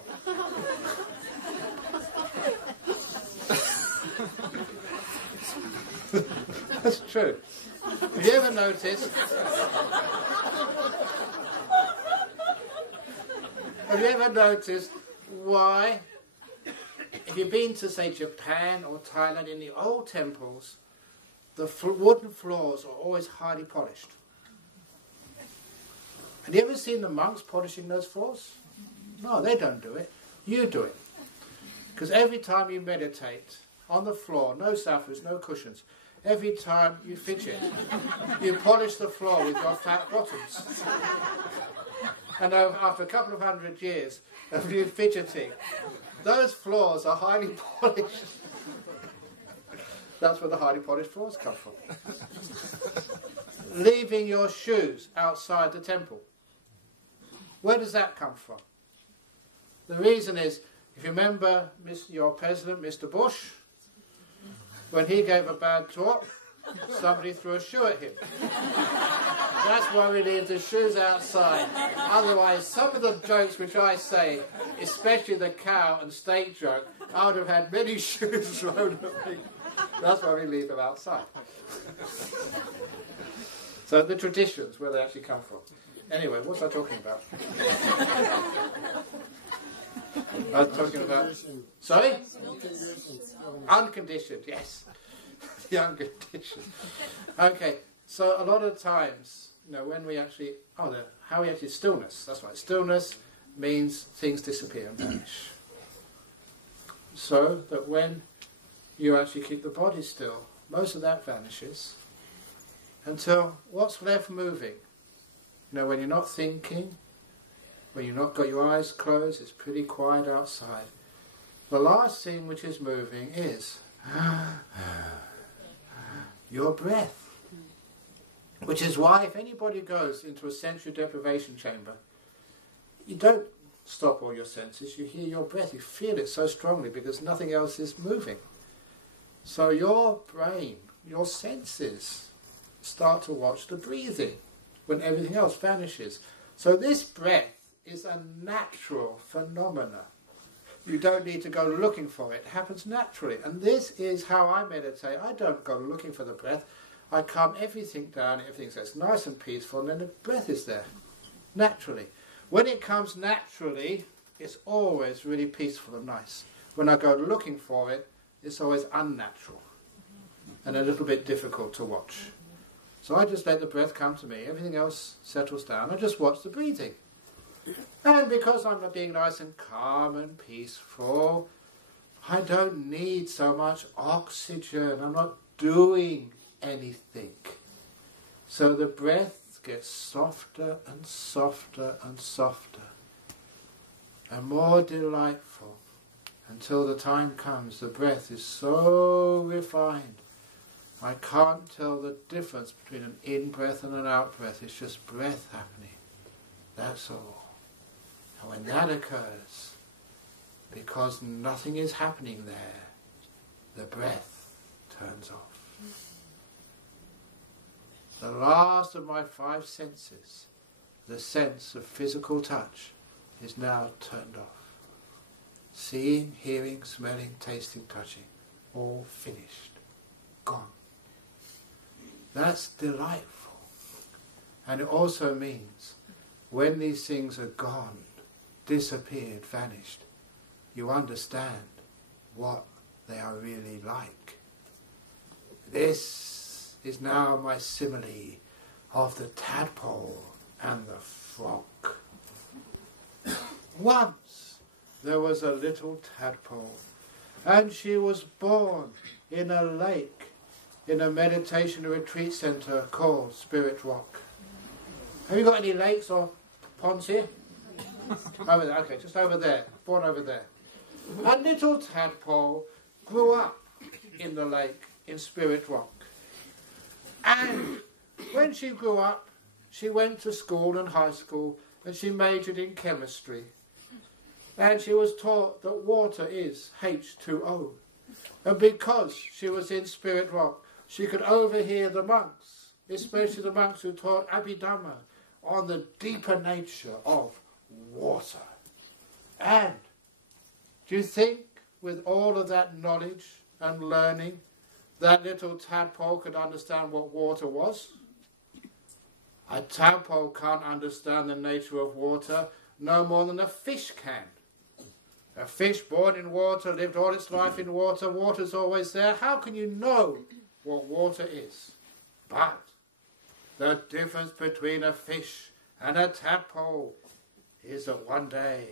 That's true. Have you ever noticed? Have you ever noticed why, if you've been to, say, Japan or Thailand, in the old temples, the wooden floors are always highly polished? Have you ever seen the monks polishing those floors? No, they don't do it. You do it. Because every time you meditate, on the floor, no sofas, no cushions, every time you fidget, you polish the floor with your fat bottoms. And after a couple of 100 years of you fidgeting, those floors are highly polished. That's where the highly polished floors come from. Leaving your shoes outside the temple. Where does that come from? The reason is, if you remember your president, Mr. Bush, when he gave a bad talk, somebody threw a shoe at him. That's why we leave the shoes outside. Otherwise, some of the jokes which I say, especially the cow and steak joke, I would have had many shoes thrown at me. That's why we leave them outside. So the traditions, where they actually come from. Anyway, what's I talking about? I was talking about... Sorry? Unconditioned, yes. The unconditioned. Okay, so a lot of times, when we actually... how we actually... Stillness, that's right. Stillness means things disappear and vanish. So that when you actually keep the body still, most of that vanishes until what's left moving? When you're not thinking, when you've not got your eyes closed, it's pretty quiet outside. The last thing which is moving is your breath. Which is why if anybody goes into a sensory deprivation chamber, you don't stop all your senses, you hear your breath, you feel it so strongly because nothing else is moving. So your brain, your senses start to watch the breathing when everything else vanishes. So this breath is a natural phenomena. You don't need to go looking for it. It happens naturally. And this is how I meditate. I don't go looking for the breath. I calm everything down, everything says nice and peaceful, and then the breath is there, naturally. When it comes naturally, it's always really peaceful and nice. When I go looking for it, it's always unnatural and a little bit difficult to watch. So I just let the breath come to me. Everything else settles down. I just watch the breathing. And because I'm being nice and calm and peaceful, I don't need so much oxygen. I'm not doing anything. So the breath gets softer and softer and softer and more delightful until the time comes. The breath is so refined. I can't tell the difference between an in-breath and an out-breath. It's just breath happening. That's all. And when that occurs, because nothing is happening there, the breath turns off. The last of my 5 senses, the sense of physical touch, is now turned off. Seeing, hearing, smelling, tasting, touching, all finished, gone. That's delightful. And it also means when these things are gone, disappeared, vanished, you understand what they are really like. This is now my simile of the tadpole and the frog. Once there was a little tadpole, and she was born in a lake in a meditation retreat centre called Spirit Rock. Have you got any lakes or ponds here? Over there, okay, just over there, born over there. A little tadpole grew up in the lake in Spirit Rock. And when she grew up, she went to school and high school, and she majored in chemistry. And she was taught that water is H2O. And because she was in Spirit Rock, she could overhear the monks, especially the monks who taught Abhidhamma, on the deeper nature of water. And do you think with all of that knowledge and learning, that little tadpole could understand what water was? A tadpole can't understand the nature of water no more than a fish can. A fish born in water, lived all its life in water, water's always there. How can you know what water is? But the difference between a fish and a tadpole is that one day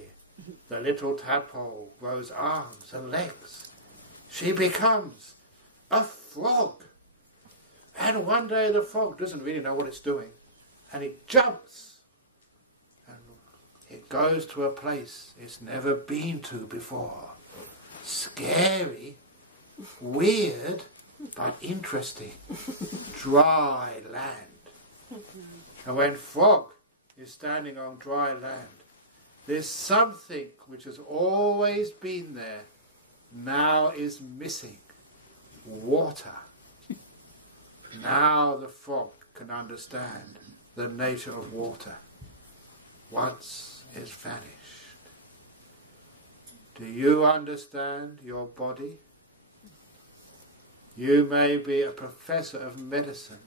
the little tadpole grows arms and legs. She becomes a frog. And one day the frog doesn't really know what it's doing. And it jumps. And it goes to a place it's never been to before. Scary, weird, but interesting. Dry land. And when frog is standing on dry land, there's something which has always been there, now is missing. Water. Now the frog can understand the nature of water. Once it's vanished. Do you understand your body? You may be a professor of medicine.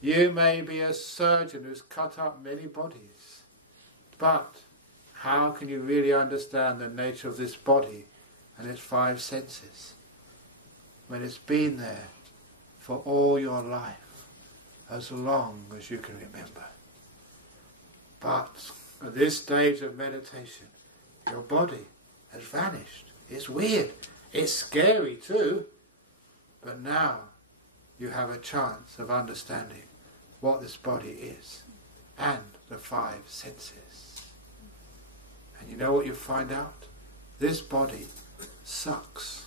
You may be a surgeon who's cut up many bodies. But how can you really understand the nature of this body and its 5 senses when it's been there for all your life, as long as you can remember? But at this stage of meditation, your body has vanished. It's weird. It's scary too. But now you have a chance of understanding what this body is and the 5 senses. And you know what you find out? This body sucks.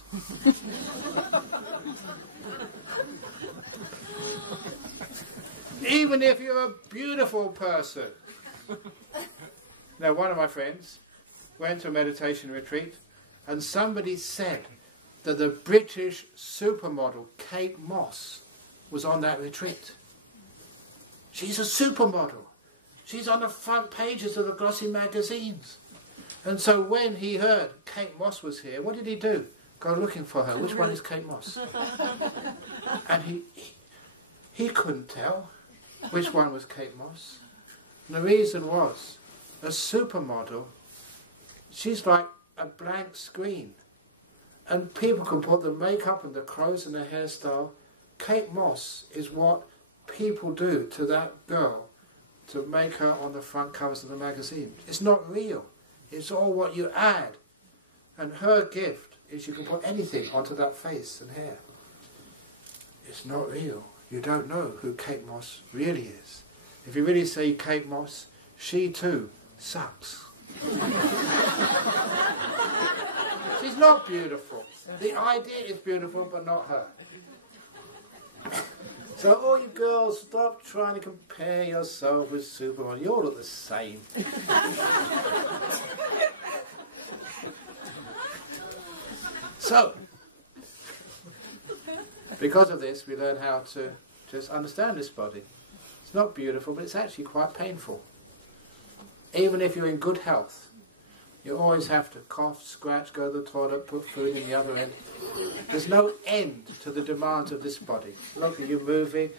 Even if you're a beautiful person. Now, one of my friends went to a meditation retreat, and somebody said that the British supermodel Kate Moss was on that retreat. She's a supermodel. She's on the front pages of the glossy magazines. And so when he heard Kate Moss was here, what did he do? Go looking for her. Which one is Kate Moss? And he couldn't tell which one was Kate Moss. And the reason was, a supermodel, she's like a blank screen. And people can put the makeup and the clothes and the hairstyle. Kate Moss is what people do to that girl to make her on the front covers of the magazine. It's not real. It's all what you add. And her gift is you can put anything onto that face and hair. It's not real. You don't know who Kate Moss really is. If you really say Kate Moss, she too sucks. She's not beautiful. The idea is beautiful, but not her. So all you girls, stop trying to compare yourself with Superman. You all look the same. So, because of this, we learn how to just understand this body. It's not beautiful, but it's actually quite painful. Even if you're in good health, you always have to cough, scratch, go to the toilet, put food in the other end. There's no end to the demands of this body. Look, you're moving,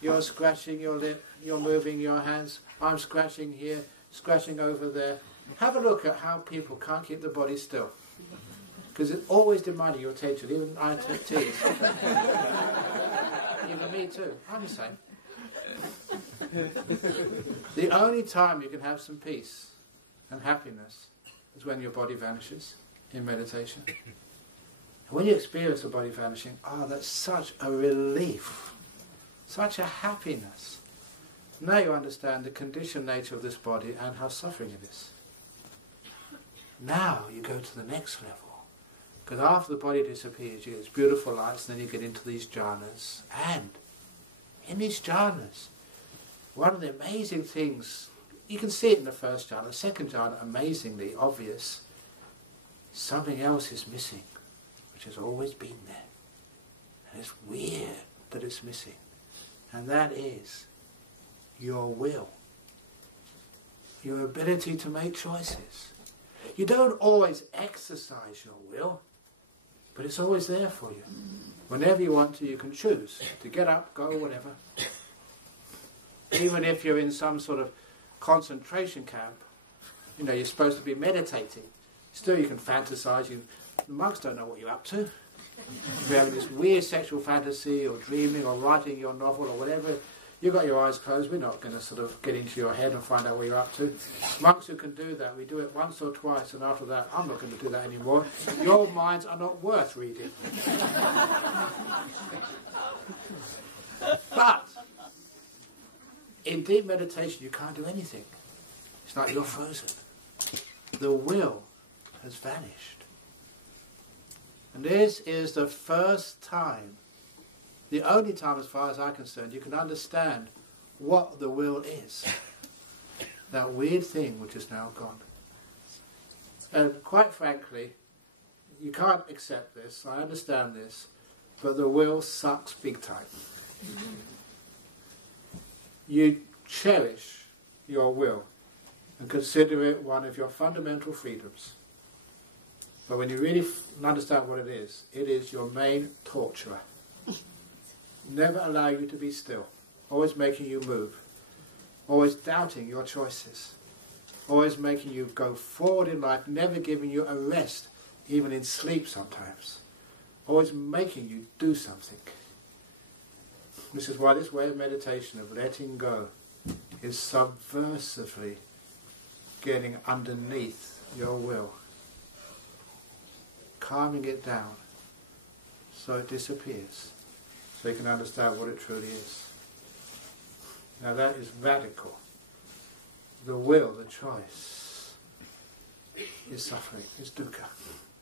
you're scratching your lip, you're moving your hands, I'm scratching here, scratching over there. Have a look at how people can't keep the body still. Because it's always demanding your attention, even I take teas. Even me too, I'm the same. The only time you can have some peace and happiness is when your body vanishes in meditation. And when you experience the body vanishing, that's such a relief, such a happiness. Now you understand the conditioned nature of this body and how suffering it is. Now you go to the next level. Because after the body disappears, you get these beautiful lights, and then you get into these jhanas. And in these jhanas, one of the amazing things, you can see it in the first jhana, the second jhana, amazingly obvious, something else is missing, which has always been there. And it's weird that it's missing. And that is your will. Your ability to make choices. You don't always exercise your will, but it's always there for you. Whenever you want to, you can choose to get up, go, whatever. Even if you're in some sort of concentration camp, you know, you're supposed to be meditating. Still, you can fantasize. The monks don't know what you're up to. If you're having this weird sexual fantasy, or dreaming, or writing your novel, or whatever, you've got your eyes closed. We're not going to sort of get into your head and find out what you're up to. Monks who can do that, we do it once or twice, and after that, I'm not going to do that anymore. Your minds are not worth reading. But in deep meditation, you can't do anything. It's like you're frozen. The will has vanished. And this is the first time, the only time as far as I'm concerned, you can understand what the will is. That weird thing which is now gone. And quite frankly, you can't accept this, I understand this, but the will sucks big time. You cherish your will and consider it one of your fundamental freedoms. But when you really understand what it is your main torturer. Never allow you to be still, always making you move, always doubting your choices, always making you go forward in life, never giving you a rest, even in sleep sometimes, always making you do something. This is why this way of meditation, of letting go, is subversively getting underneath your will, calming it down so it disappears, so you can understand what it truly is. Now that is radical. The will, the choice, is suffering, is dukkha.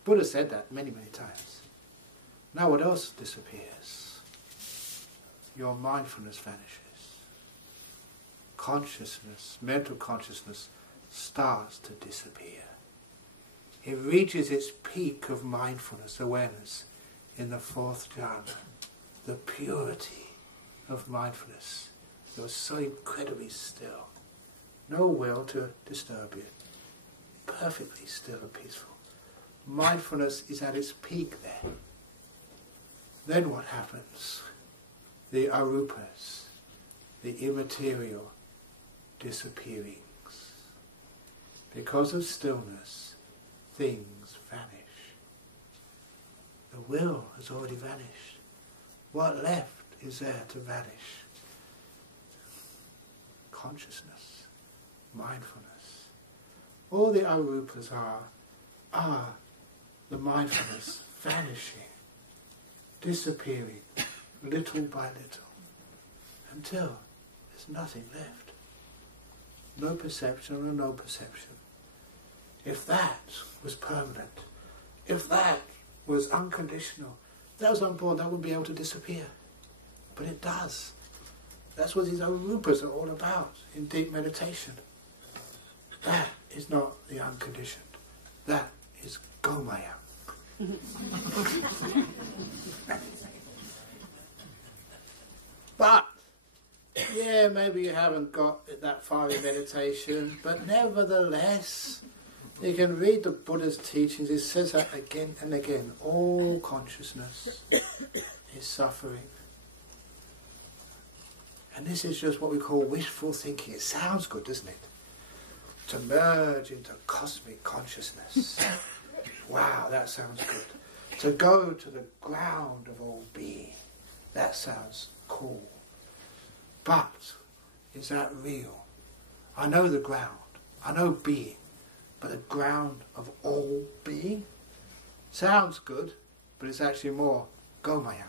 Buddha said that many, many times. Now what else disappears? Your mindfulness vanishes. Consciousness, mental consciousness, starts to disappear. It reaches its peak of mindfulness, awareness, in the fourth jhana. The purity of mindfulness. It was so incredibly still. No will to disturb you. Perfectly still and peaceful. Mindfulness is at its peak there. Then what happens? The arupas, the immaterial, disappearings. Because of stillness, things vanish. The will has already vanished. What left is there to vanish? Consciousness, mindfulness. All the arupas are the mindfulness vanishing, disappearing, little by little, until there's nothing left. No perception or no perception. If that was permanent, if that was unconditional, that was unborn, that wouldn't be able to disappear. But it does. That's what these arupas are all about in deep meditation. That is not the unconditioned. That is Gomaya. But, yeah, maybe you haven't got that far in meditation, but nevertheless, you can read the Buddha's teachings. It says that again and again. All consciousness is suffering. And this is just what we call wishful thinking. It sounds good, doesn't it? To merge into cosmic consciousness. Wow, that sounds good. To go to the ground of all being. That sounds cool. But, is that real? I know the ground. I know being. But the ground of all being? Sounds good, but it's actually more Gomaya.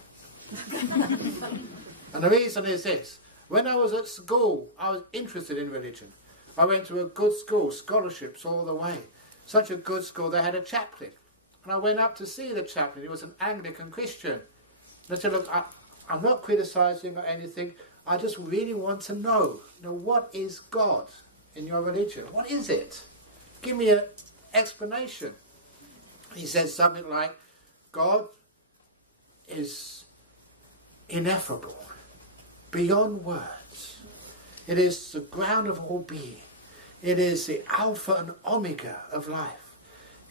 And the reason is this. When I was at school, I was interested in religion. I went to a good school, scholarships all the way. Such a good school, they had a chaplain. And I went up to see the chaplain. He was an Anglican Christian. And I said, look, I'm not criticising or anything. I just really want to know, what is God in your religion? What is it? Give me an explanation. He said something like, God is ineffable, beyond words. It is the ground of all being. It is the alpha and omega of life.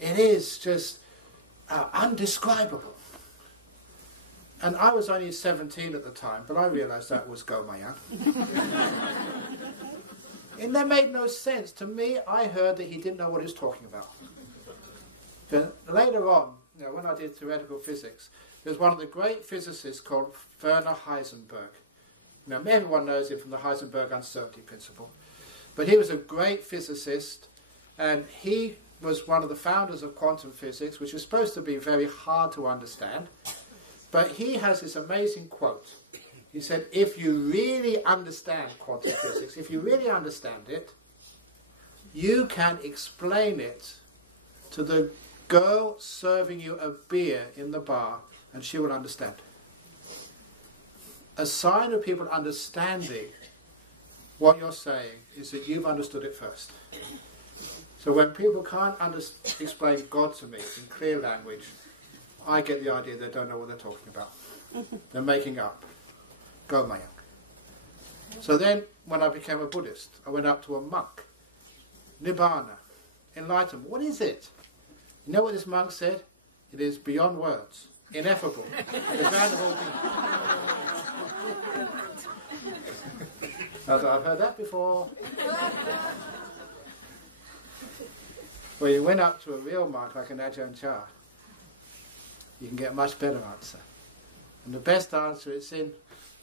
It is just undescribable. And I was only 17 at the time, but I realised that was go my young. And that made no sense. To me, I heard that he didn't know what he was talking about. Then later on, when I did theoretical physics, there's one of the great physicists called Werner Heisenberg. Now, everyone knows him from the Heisenberg uncertainty principle. But he was a great physicist, and he was one of the founders of quantum physics, which is supposed to be very hard to understand. But he has this amazing quote. He said, if you really understand quantum physics, if you really understand it, you can explain it to the girl serving you a beer in the bar, and she will understand. A sign of people understanding what you're saying is that you've understood it first. So when people can't explain God to me in clear language, I get the idea they don't know what they're talking about. They're making up. Go, my young. So then, when I became a Buddhist, I went up to a monk. Nibbana, enlightenment. What is it? You know what this monk said? It is beyond words, ineffable, the ground of all being. I've heard that before. Well, you went up to a real monk like an Ajahn Brahm, you can get a much better answer. And the best answer is in...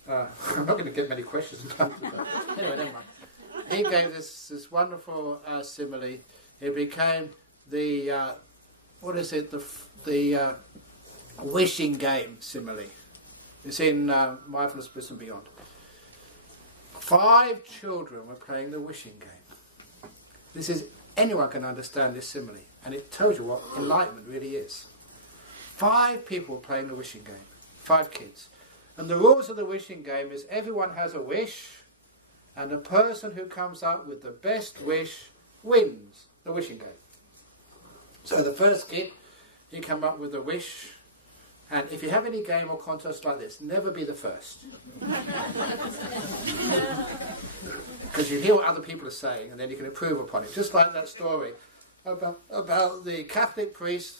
I'm not going to get many questions. Anyway, never mind. He gave this wonderful simile. It became the... the wishing game simile. It's in Mindfulness, Bliss and Beyond. 5 children were playing the wishing game. This is... Anyone can understand this simile. And it tells you what enlightenment really is. 5 people playing the wishing game. 5 kids. And the rules of the wishing game is everyone has a wish, and the person who comes up with the best wish wins the wishing game. So the first kid, he came up with a wish, and if you have any game or contest like this, never be the first. Because you hear what other people are saying, and then you can improve upon it. Just like that story about the Catholic priest,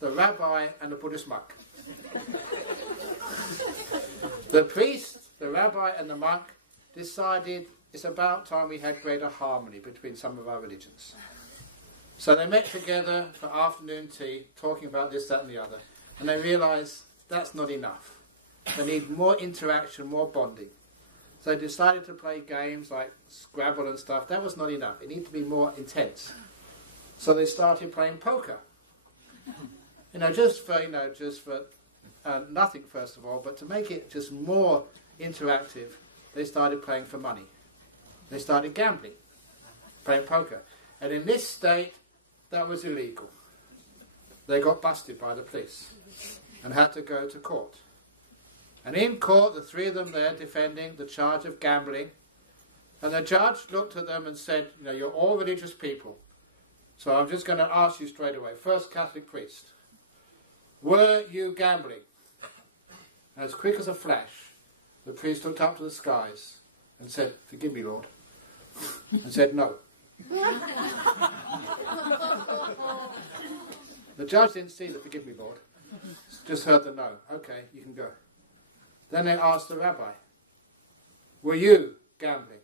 the rabbi, and the Buddhist monk. The priest, the rabbi, and the monk decided it's about time we had greater harmony between some of our religions. So they met together for afternoon tea, talking about this, that, and the other. And they realised that's not enough. They need more interaction, more bonding. So they decided to play games like Scrabble and stuff. That was not enough. It needed to be more intense. So they started playing poker. Just for nothing, first of all, but to make it just more interactive, they started playing for money. They started gambling, playing poker. And in this state, that was illegal. They got busted by the police and had to go to court. And in court, the 3 of them there defending the charge of gambling. And the judge looked at them and said, you're all religious people. So I'm just going to ask you straight away. First Catholic priest, were you gambling? As quick as a flash, the priest looked up to the skies and said, forgive me, Lord. And said, no. The judge didn't see the forgive me, Lord. Just heard the no. Okay, you can go. Then they asked the rabbi, were you gambling?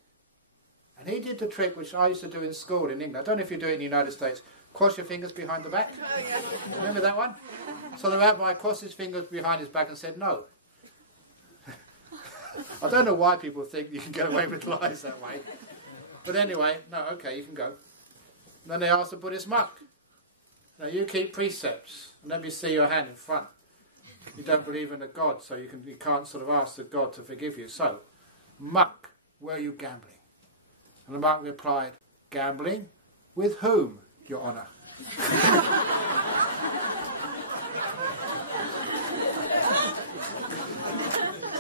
And he did the trick which I used to do in school in England. I don't know if you do it in the United States. Cross your fingers behind the back. Oh, yeah. Remember that one? So the rabbi crossed his fingers behind his back and said no. I don't know why people think you can get away with lies that way. But anyway, no, okay, you can go. And then they asked the Buddhist monk, now you keep precepts, and let me see your hand in front. You don't believe in a God, so you can't sort of ask the God to forgive you. So, monk, were you gambling? And the monk replied, gambling? With whom, Your Honour?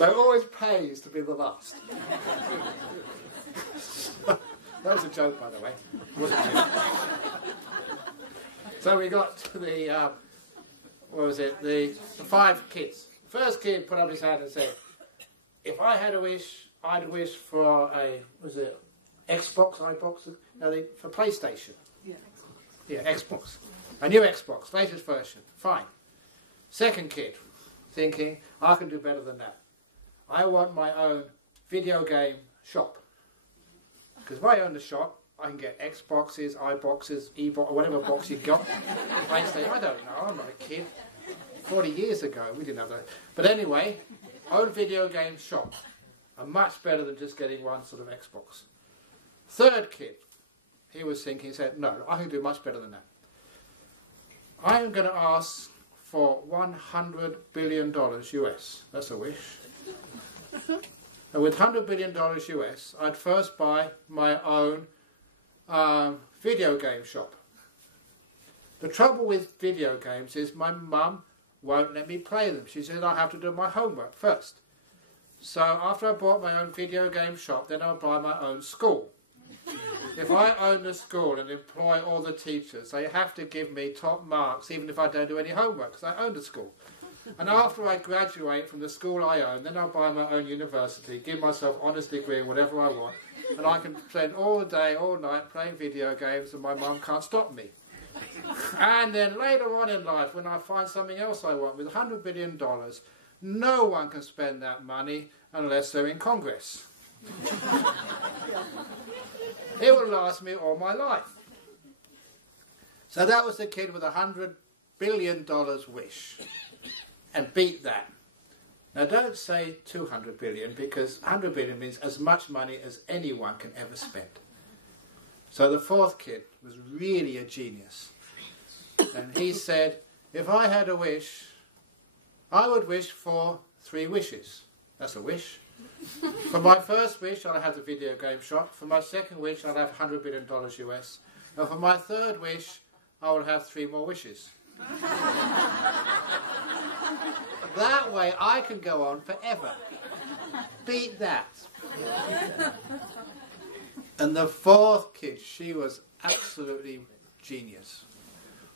So it always pays to be the last. That was a joke, by the way. Wasn't it? So we got to the, what was it, the 5 kids. The first kid put up his hand and said, if I had a wish, I'd wish for a, was it Xbox, no, for PlayStation. Yeah, Xbox. A new Xbox, latest version. Fine. Second kid, thinking, I can do better than that. I want my own video game shop. Because if I own the shop, I can get Xboxes, iBoxes, E-box, whatever box you got. PlayStation, I don't know, I'm not a kid. 40 years ago, we didn't have that. But anyway, own video game shop. Are much better than just getting one sort of Xbox. Third kid, he was thinking, he said, no, I can do much better than that. I am going to ask for $100 billion US. That's a wish. And with $100 billion US, I'd first buy my own video game shop. The trouble with video games is my mum won't let me play them. She said I have to do my homework first. So after I bought my own video game shop, then I'll buy my own school. If I own the school and employ all the teachers, they have to give me top marks even if I don't do any homework, because I own the school. And after I graduate from the school I own, then I'll buy my own university, give myself honors degree in whatever I want, and I can spend all day, all night playing video games and my mum can't stop me. And then later on in life, when I find something else I want, with $100 billion, no one can spend that money unless they're in Congress. It will last me all my life. So that was the kid with $100 billion wish. And beat that. Now don't say 200 billion, because 100 billion means as much money as anyone can ever spend. So the fourth kid was really a genius. And he said, if I had a wish, I would wish for 3 wishes. That's a wish. For my first wish, I'll have the video game shop. For my second wish, I'll have $100 billion US. And for my third wish, I will have 3 more wishes. That way I can go on forever. Beat that. And the fourth kid, she was absolutely genius.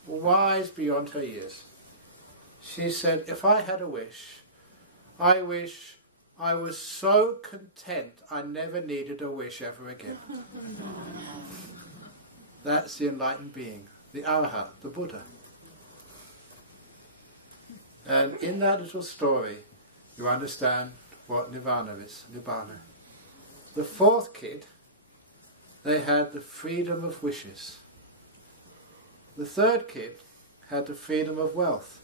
Wise beyond her years. She said, if I had a wish, I wish I was so content I never needed a wish ever again. That's the enlightened being, the Arhat, the Buddha. And in that little story, you understand what Nirvana is, Nibbana. The fourth kid, they had the freedom of wishes. The third kid had the freedom of wealth.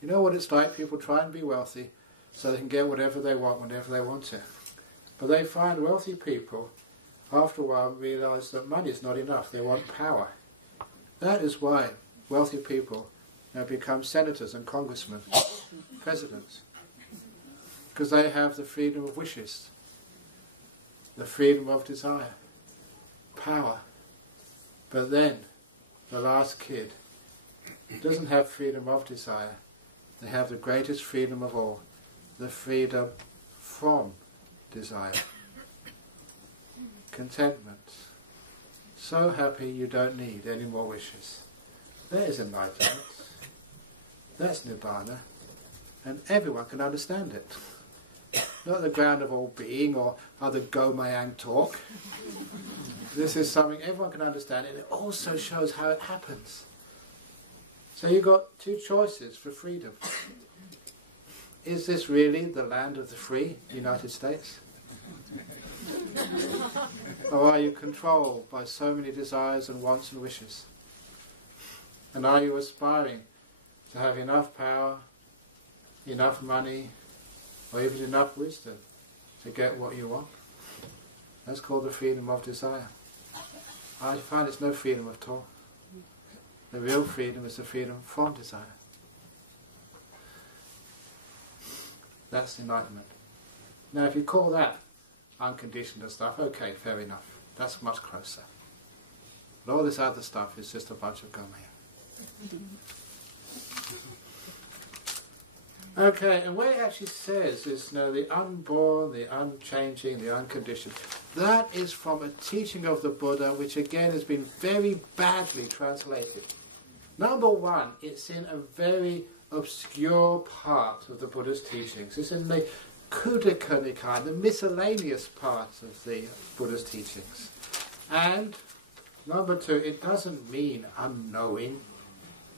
You know what it's like? People try and be wealthy so they can get whatever they want whenever they want it. But they find wealthy people, after a while, realise that money is not enough. They want power. That is why wealthy people now become senators and congressmen, presidents. Because they have the freedom of wishes, the freedom of desire, power. But then, the last kid doesn't have freedom of desire. They have the greatest freedom of all, the freedom from desire. Contentment. So happy you don't need any more wishes. There's enlightenment. That's Nibbana. And everyone can understand it. Not the ground of all being or other Gomayang talk. This is something everyone can understand, and it also shows how it happens. So you've got 2 choices for freedom. Is this really the land of the free, United States? Or are you controlled by so many desires and wants and wishes? And are you aspiring to have enough power, enough money, or even enough wisdom to get what you want? That's called the freedom of desire. I find it's no freedom at all. The real freedom is the freedom from desire. That's enlightenment. Now if you call that unconditioned and stuff, okay, fair enough. That's much closer. But all this other stuff is just a bunch of Gomaya. Okay, and where it actually says is, the unborn, the unchanging, the unconditioned, that is from a teaching of the Buddha, which again has been very badly translated. Number one, it's in a very obscure part of the Buddha's teachings. It's in the Khuddaka Nikaya, the miscellaneous part of the Buddha's teachings. And number two, it doesn't mean unknowing,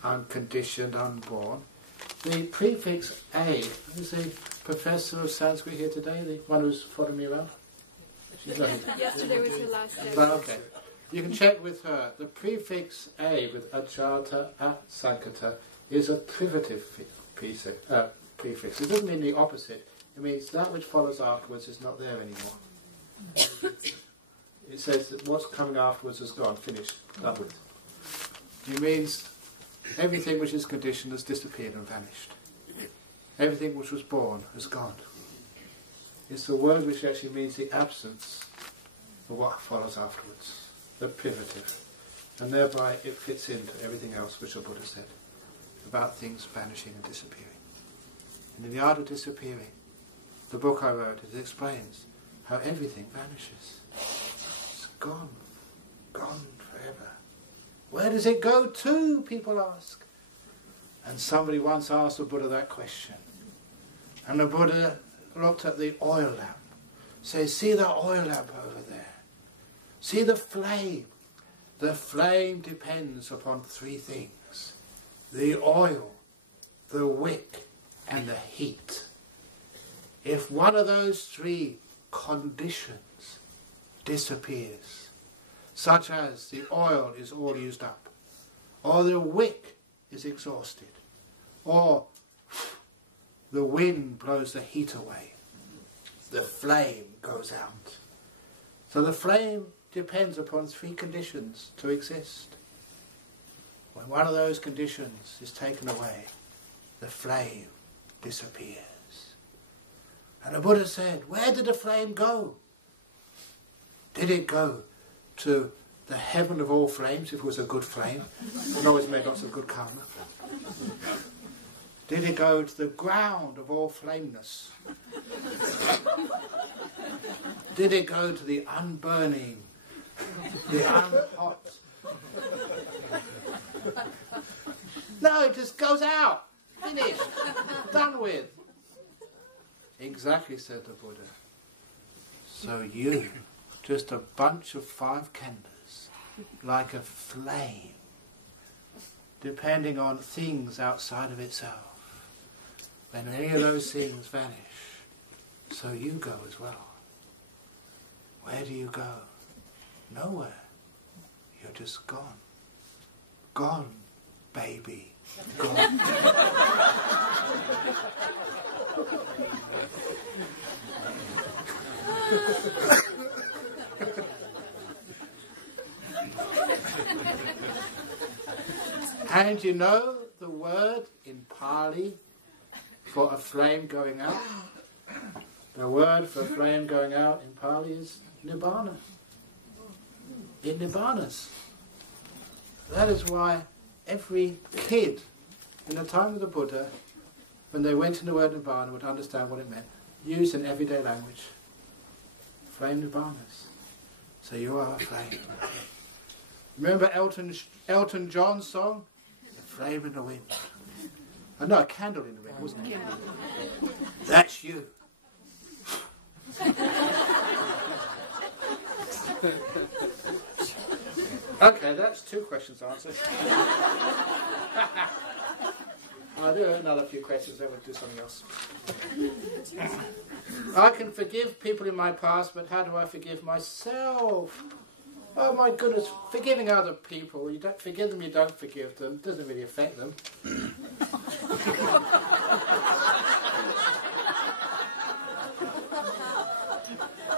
unconditioned, unborn. The prefix A, is the professor of Sanskrit here today, the one who's following me around? She's not here. Yesterday was her last day. But okay. You can check with her. The prefix A with ajata, asankata is a privative prefix. It doesn't mean the opposite. It means that which follows afterwards is not there anymore. It says that what's coming afterwards is gone, finished, done with. It means everything which is conditioned has disappeared and vanished. Everything which was born has gone. It's the word which actually means the absence of what follows afterwards, the privative. And thereby it fits into everything else which the Buddha said about things vanishing and disappearing. And in the art of disappearing, the book I wrote, it explains how everything vanishes. It's gone, gone forever. Where does it go to, people ask. And somebody once asked the Buddha that question. And the Buddha looked at the oil lamp. Says, see the oil lamp over there. See the flame. The flame depends upon three things. The oil, the wick, and the heat. If one of those three conditions disappears, such as the oil is all used up, or the wick is exhausted, or the wind blows the heat away, the flame goes out. So the flame depends upon three conditions to exist. When one of those conditions is taken away, the flame disappears. And the Buddha said, where did the flame go? Did it go to the heaven of all flames, if it was a good flame, and always made lots of good karma? Did it go to the ground of all flameness? Did it go to the unburning, the unhot? No, it just goes out. Finished. Done with. Exactly, said the Buddha. So you, just a bunch of 5 khandhas, like a flame, depending on things outside of itself. When any of those things vanish, so you go as well. Where do you go? Nowhere. You're just gone. Gone, baby. Gone. And you know the word in Pali for a flame going out? The word for a flame going out in Pali is Nibbana. In Nibbanas. That is why every kid in the time of the Buddha, when they went into the word Nibbana, would understand what it meant. Used in everyday language. Flame Nibbanas. So you are a flame. Remember Elton John's song? The flame in the wind. Oh, no, a candle in the wind, wasn't it? That's you. Okay, that's 2 questions answered. I'll do another few questions, then we'll do something else. I can forgive people in my past, but how do I forgive myself? Oh my goodness, forgiving other people, you don't forgive them, you don't forgive them, it doesn't really affect them.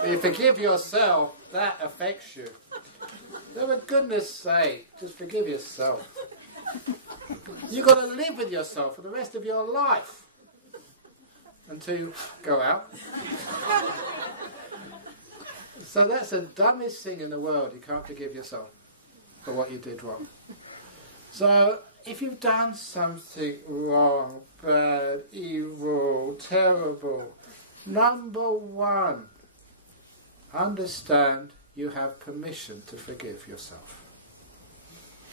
You forgive yourself, that affects you. So for goodness sake, just forgive yourself. You've got to live with yourself for the rest of your life until you go out. So that's the dumbest thing in the world. You can't forgive yourself for what you did wrong. So if you've done something wrong, bad, evil, terrible, number one, understand you have permission to forgive yourself.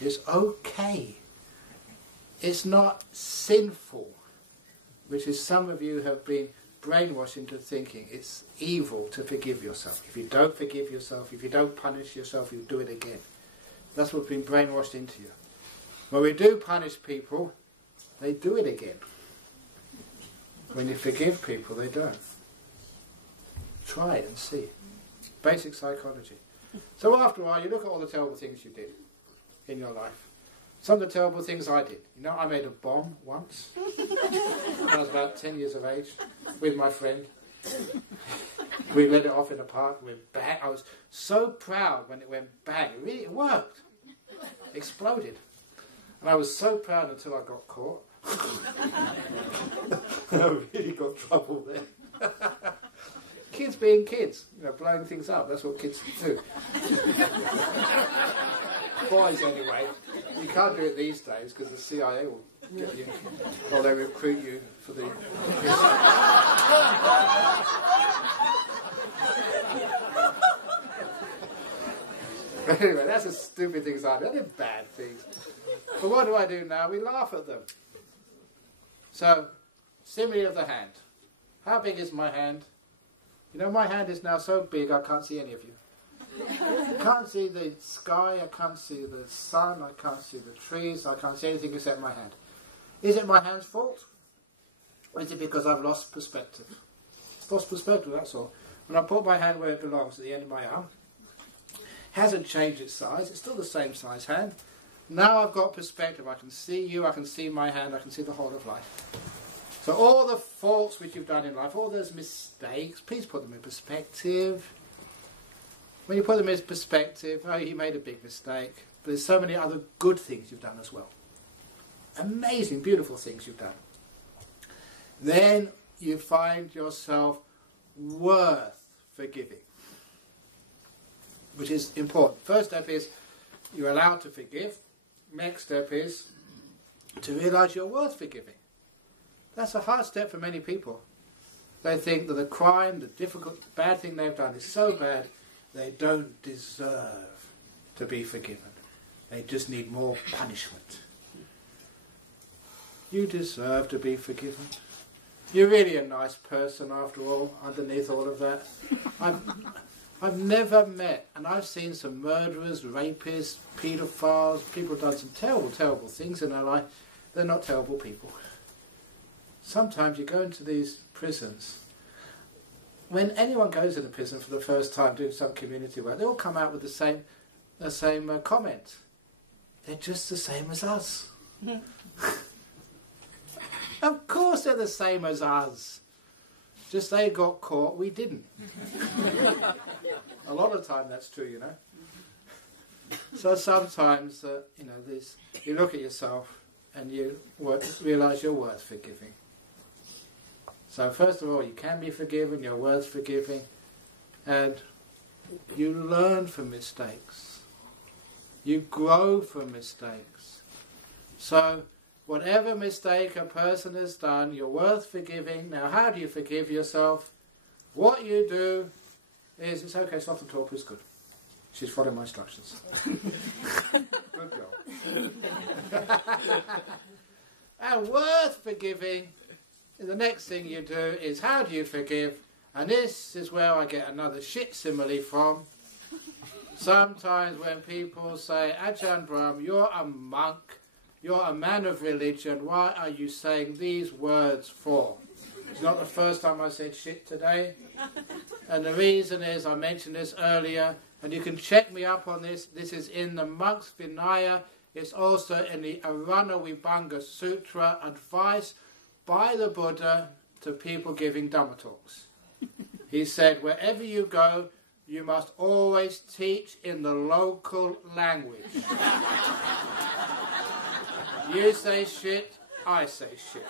It's okay. It's not sinful, which is some of you have been brainwashed into thinking it's evil to forgive yourself. If you don't forgive yourself, if you don't punish yourself, you do it again. That's what's been brainwashed into you. When we do punish people, they do it again. When you forgive people, they don't. Try it and see. Basic psychology. So after a while, you look at all the terrible things you did in your life. Some of the terrible things I did. You know, I made a bomb once. When I was about 10 years of age, with my friend. We let it off in a park. It went bang. I was so proud when it went bang. It worked. Exploded. And I was so proud until I got caught. I really got trouble there. Kids being kids, you know, blowing things up. That's what kids do. Boys, anyway. You can't do it these days because the CIA will get you, or they recruit you for the. Anyway, that's the stupid things I did. I did bad things. But what do I do now? We laugh at them. So, simile of the hand. How big is my hand? You know, my hand is now so big I can't see any of you. I can't see the sky, I can't see the sun, I can't see the trees, I can't see anything except my hand. Is it my hand's fault? Or is it because I've lost perspective? It's lost perspective, that's all. When I put my hand where it belongs, at the end of my arm, hasn't changed its size, it's still the same size hand. Now I've got perspective, I can see you, I can see my hand, I can see the whole of life. So all the faults which you've done in life, all those mistakes, please put them in perspective. When you put them in perspective, oh, you made a big mistake, but there's so many other good things you've done as well. Amazing, beautiful things you've done. Then you find yourself worth forgiving, which is important. First step is you're allowed to forgive. Next step is to realise you're worth forgiving. That's a hard step for many people. They think that the crime, the difficult, bad thing they've done is so bad they don't deserve to be forgiven. They just need more punishment. You deserve to be forgiven. You're really a nice person after all, underneath all of that. I've never met, and I've seen some murderers, rapists, paedophiles, people who've done some terrible, terrible things in their life. They're not terrible people. Sometimes you go into these prisons. When anyone goes into prison for the first time doing some community work, they all come out with the same comment. They're just the same as us. Of course they're the same as us. Just they got caught, we didn't. A lot of the time that's true, you know. So sometimes, you look at yourself and you realise you're worth forgiving. So first of all, you can be forgiven, you're worth forgiving, and you learn from mistakes. You grow from mistakes. So whatever mistake a person has done, you're worth forgiving. Now how do you forgive yourself? What you do is, it's okay, sloth and torpor is good. She's following my instructions. Good job. And worth forgiving, the next thing you do is, how do you forgive? And this is where I get another shit simile from. Sometimes when people say, Ajahn Brahm, you're a monk, you're a man of religion, why are you saying these words for? It's not the first time I said shit today. And the reason is, I mentioned this earlier, and you can check me up on this. This is in the Monk's Vinaya. It's also in the Arana Vibhanga Sutra, advice by the Buddha to people giving Dhamma talks. He said, wherever you go, you must always teach in the local language. You say shit, I say shit.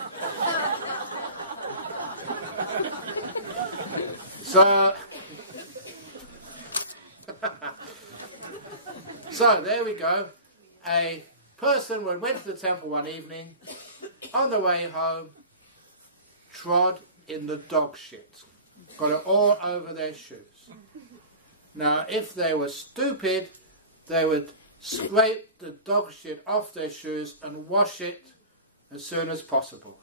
So there we go. A person went to the temple one evening, on the way home, trod in the dog shit. Got it all over their shoes. Now, if they were stupid, they would scrape the dog shit off their shoes and wash it as soon as possible.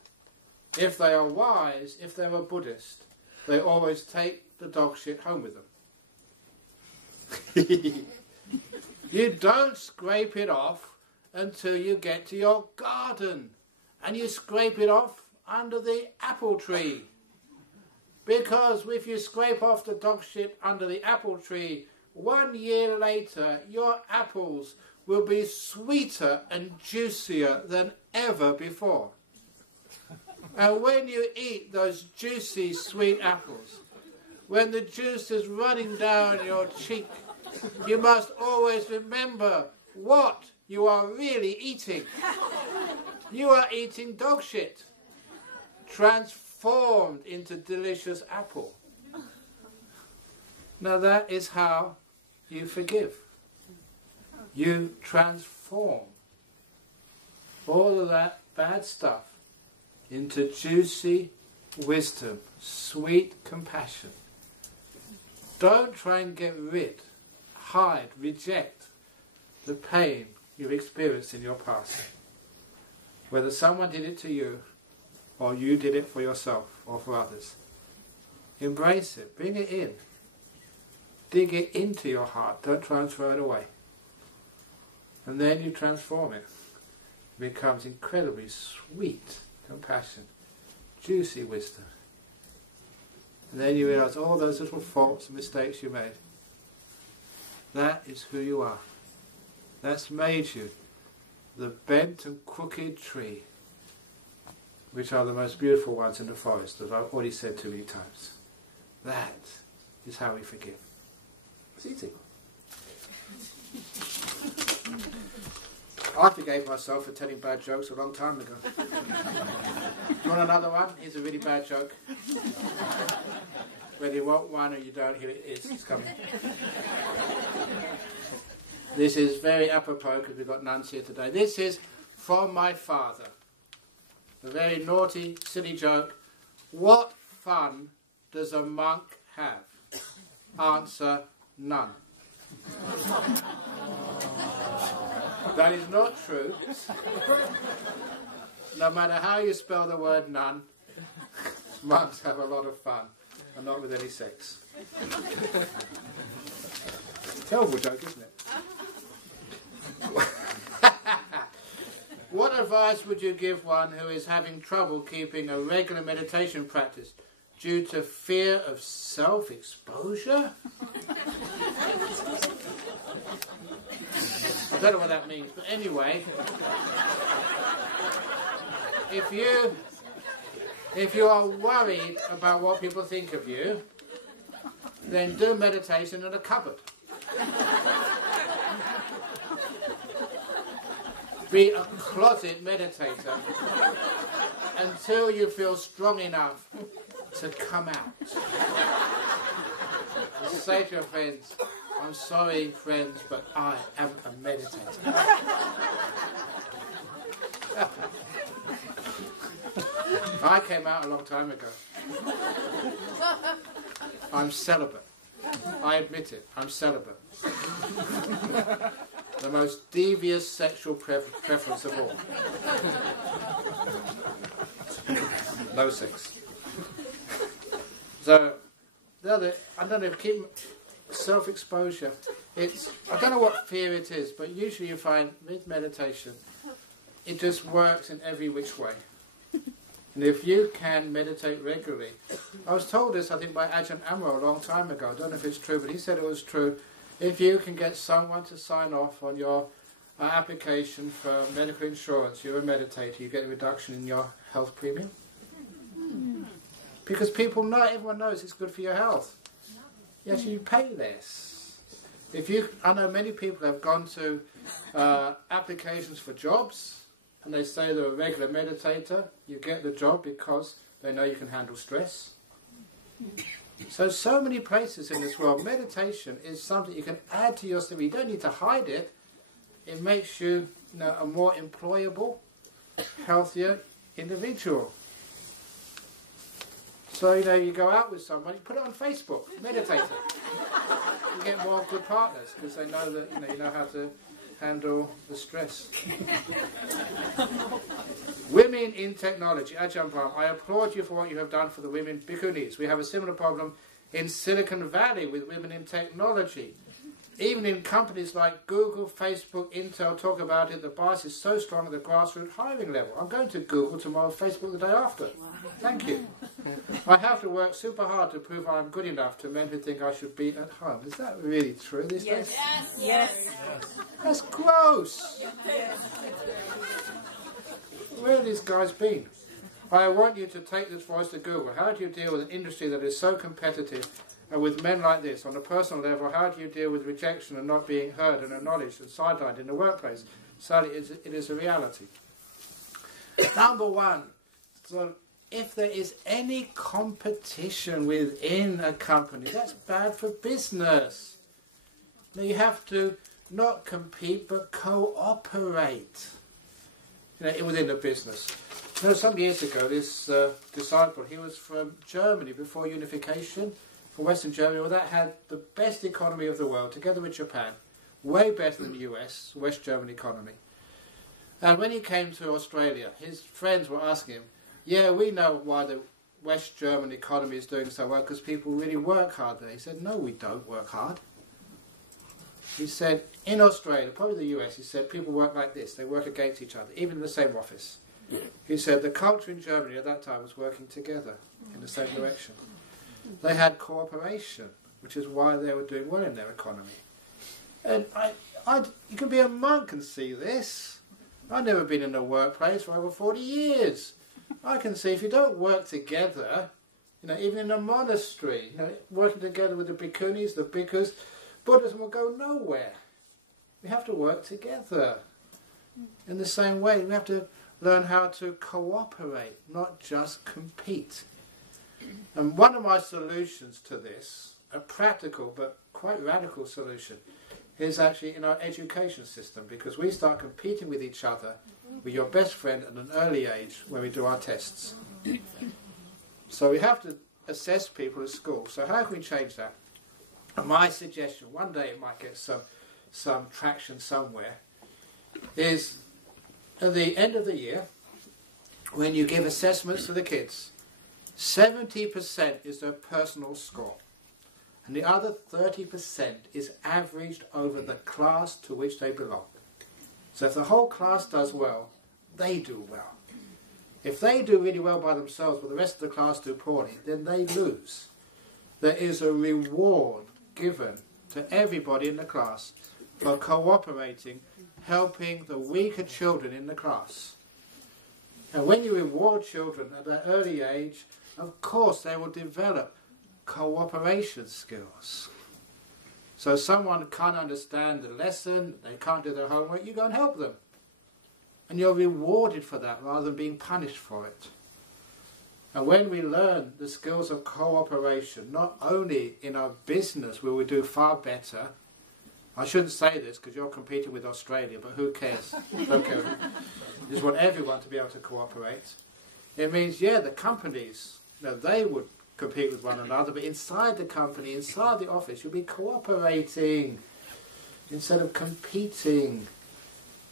If they are wise, if they're a Buddhist, they always take the dog shit home with them. You don't scrape it off until you get to your garden, and you scrape it off under the apple tree. Because if you scrape off the dog shit under the apple tree, 1 year later your apples will be sweeter and juicier than ever before. And when you eat those juicy sweet apples, when the juice is running down your cheek, you must always remember what you are really eating. You are eating dog shit, transformed into delicious apple. Now that is how you forgive. You transform all of that bad stuff into juicy wisdom, sweet compassion. Don't try and get rid, hide, reject the pain you've experienced in your past. Whether someone did it to you, or you did it for yourself or for others. Embrace it, bring it in. Dig it into your heart, don't try and throw it away. And then you transform it. It becomes incredibly sweet compassion, juicy wisdom. And then you realise all those little faults and mistakes you made. That is who you are. That's made you the bent and crooked tree, which are the most beautiful ones in the forest, as I've already said too many times. That is how we forgive. It's easy. I forgave myself for telling bad jokes a long time ago. Do you want another one? Here's a really bad joke. Whether you want one or you don't, here it is. It's coming. This is very apropos because we've got nuns here today. This is from my father. A very naughty, silly joke. What fun does a monk have? Answer, none. That is not true. No matter how you spell the word none, monks have a lot of fun, and not with any sex. Terrible joke, isn't it? What advice would you give one who is having trouble keeping a regular meditation practice due to fear of self-exposure? I don't know what that means, but anyway, if you are worried about what people think of you, then do meditation in a cupboard. Be a closet meditator until you feel strong enough to come out. And say to your friends, I'm sorry, friends, but I am a meditator. I came out a long time ago. I'm celibate. I admit it, I'm celibate. The most devious sexual preference of all. No sex. So, I don't know, keep self-exposure. I don't know what fear it is, but usually you find with meditation, it just works in every which way. And if you can meditate regularly, I was told this, I think, by Ajahn Brahm a long time ago. I don't know if it's true, but he said it was true. If you can get someone to sign off on your application for medical insurance, you're a meditator, you get a reduction in your health premium. Because people know, everyone knows it's good for your health. Yes, you pay less. I know many people have gone to applications for jobs, and they say they're a regular meditator. You get the job because they know you can handle stress. So many places in this world, meditation is something you can add to your study. You don't need to hide it. it makes you, a more employable, healthier individual. So, you go out with somebody, put it on Facebook, meditate it. You get more good partners because they know that, you know how to handle the stress. Women in technology. Ajahn Brahm, I applaud you for what you have done for the women bhikkhunis. We have a similar problem in Silicon Valley with women in technology. Even in companies like Google, Facebook, Intel talk about it, the bias is so strong at the grassroots hiring level. I'm going to Google tomorrow, Facebook the day after. Thank you. I have to work super hard to prove I'm good enough to men who think I should be at home. Is that really true these days? Yes. That's gross. Where have these guys been? I want you to take this voice to Google. How do you deal with an industry that is so competitive? And with men like this, on a personal level, how do you deal with rejection and not being heard and acknowledged and sidelined in the workplace? Sadly, it is a reality. Number one, so if there is any competition within a company, that's bad for business. Now you have to not compete but cooperate, within the business. Some years ago, this disciple, he was from Germany before unification. For Western Germany, well, that had the best economy of the world, together with Japan, way better than the US, West German economy. And when he came to Australia, his friends were asking him, yeah, we know why the West German economy is doing so well, because people really work hard there. He said, no, we don't work hard. He said, in Australia, probably the US, he said, people work like this, they work against each other, even in the same office. He said, the culture in Germany at that time was working together in the same direction. They had cooperation, which is why they were doing well in their economy. And you can be a monk and see this. I've never been in a workplace for over 40 years. I can see if you don't work together, even in a monastery, working together with the bhikkhunis, the bhikkhus, Buddhism will go nowhere. We have to work together. In the same way, we have to learn how to cooperate, not just compete. And one of my solutions to this, a practical but quite radical solution, is actually in our education system, because we start competing with each other, with your best friend at an early age when we do our tests. So we have to assess people at school. So how can we change that? And my suggestion, one day it might get some traction somewhere, is at the end of the year, when you give assessments to the kids, 70% is their personal score, and the other 30% is averaged over the class to which they belong. So if the whole class does well, they do well. If they do really well by themselves but the rest of the class do poorly, then they lose. There is a reward given to everybody in the class for cooperating, helping the weaker children in the class. And when you reward children at that early age, of course they will develop cooperation skills. So someone can't understand the lesson, they can't do their homework, you go and help them. And you're rewarded for that rather than being punished for it. And when we learn the skills of cooperation, not only in our business will we do far better, I shouldn't say this because you're competing with Australia, but who cares? Don't care. You just want everyone to be able to cooperate. It means, yeah, the companies, they would compete with one another, but inside the company, inside the office, you'll be cooperating instead of competing.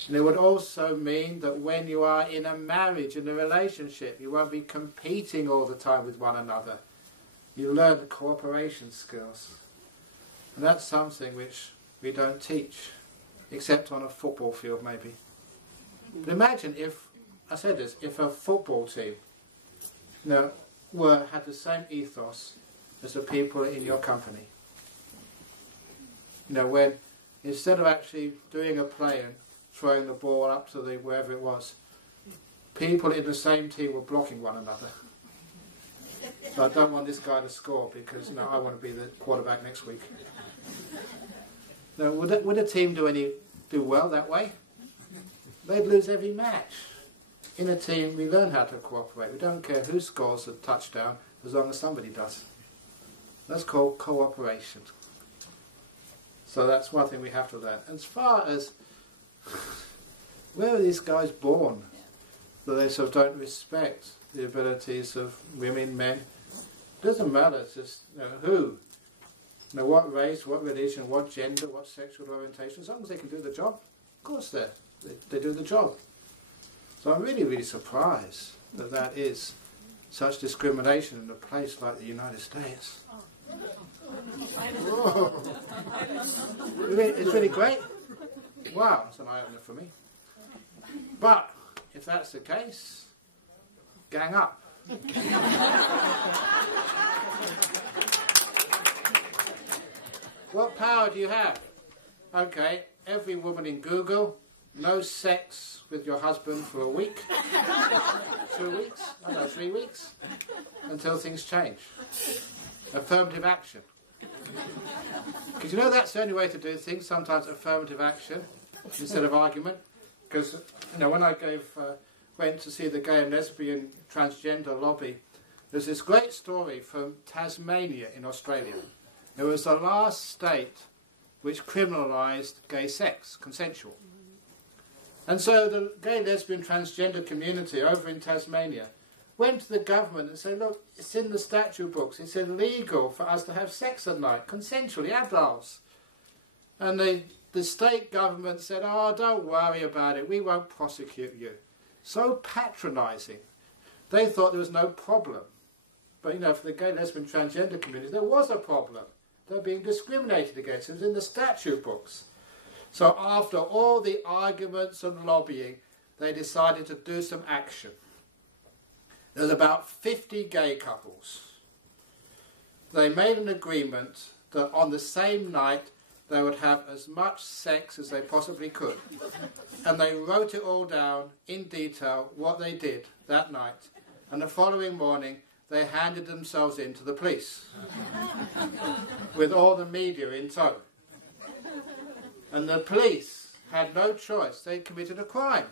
And it would also mean that when you are in a marriage, in a relationship, you won't be competing all the time with one another. You learn the cooperation skills. And that's something which we don't teach, except on a football field maybe. But imagine if, I said this, if a football team had the same ethos as the people in your company. When instead of actually doing a play and throwing the ball up to wherever it was, people in the same team were blocking one another. So I don't want this guy to score because I want to be the quarterback next week. Now, would a team do well that way? They'd lose every match. In a team, we learn how to cooperate. We don't care who scores a touchdown as long as somebody does. That's called cooperation. So that's one thing we have to learn. As far as Where are these guys born that they sort of don't respect the abilities of women, men? It doesn't matter, it's just who, what race, what religion, what gender, what sexual orientation, as long as they can do the job, of course they do the job. So I'm really, really surprised that that is such discrimination in a place like the United States. Whoa. It's really great. Wow, it's an eye-opener for me. But if that's the case, gang up. What power do you have? Okay, every woman in Google, no sex with your husband for a week, 2 weeks, I don't know, 3 weeks, until things change. Affirmative action. Because you know that's the only way to do things, sometimes affirmative action instead of argument. Because when I went to see the gay and lesbian transgender lobby, there's this great story from Tasmania in Australia. It was the last state which criminalised gay sex, consensual. And so the gay, lesbian, transgender community over in Tasmania went to the government and said, look, it's in the statute books, it's illegal for us to have sex at night, consensually, adults. And the state government said, oh, don't worry about it, we won't prosecute you. So patronising. They thought there was no problem. But for the gay, lesbian, transgender community, there was a problem. They're being discriminated against. It was in the statute books. So after all the arguments and lobbying, they decided to do some action. There's about 50 gay couples. They made an agreement that on the same night they would have as much sex as they possibly could. And they wrote it all down in detail, what they did that night. And the following morning, they handed themselves in to the police, with all the media in tow. And the police had no choice. They committed a crime.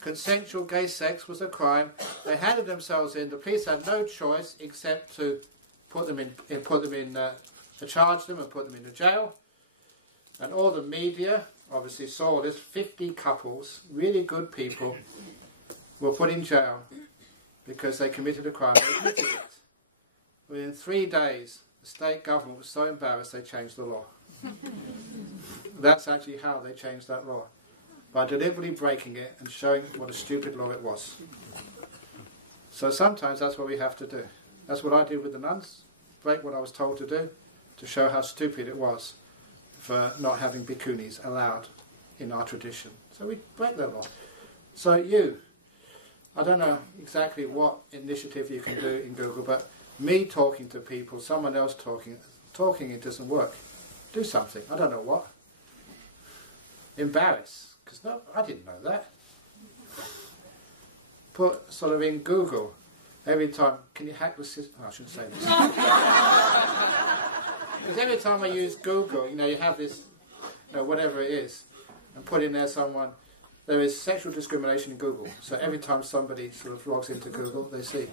Consensual gay sex was a crime. They handed themselves in. The police had no choice except to charge them and put them into jail. And all the media obviously saw this. 50 couples, really good people, were put in jail because they committed a crime. They admitted it. Within 3 days, the state government was so embarrassed they changed the law. That's actually how they changed that law. By deliberately breaking it and showing what a stupid law it was. So sometimes that's what we have to do. That's what I did with the nuns. Break what I was told to do to show how stupid it was for not having bhikkhunis allowed in our tradition. So we break that law. So I don't know exactly what initiative you can do in Google, but me talking to people, someone else talking, it doesn't work. Do something. I don't know what. Embarrass. Because no, I didn't know that. Put sort of in Google every time, can you hack the system? Oh, I shouldn't say this. Because every time I use Google, you have this, whatever it is, and put in there someone, there is sexual discrimination in Google. So every time somebody sort of logs into Google, they see.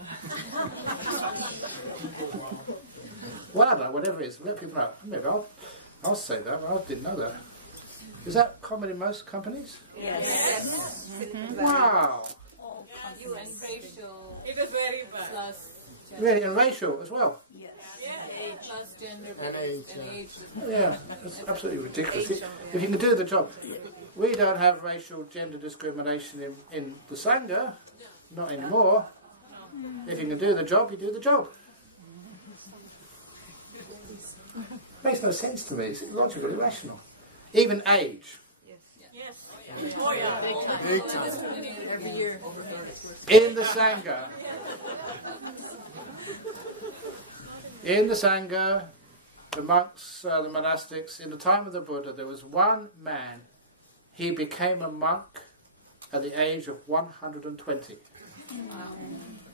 Well, I don't know, whatever it is, let people know. Maybe I'll say that, but I didn't know that. Is that common in most companies? Yes. Wow. You and racial. It is very bad. Plus Really, and racial as well? yes. Plus gender And age, and age. Yeah, that's absolutely ridiculous. If you can do the job. We don't have racial gender discrimination in the Sangha, not anymore. If you can do the job, you do the job. Makes no sense to me. It's illogical, irrational. Even age. Yes. Oh yeah. Big time. Every year. In the Sangha. In the Sangha, the monks, the monastics, in the time of the Buddha, there was one man. He became a monk at the age of 120.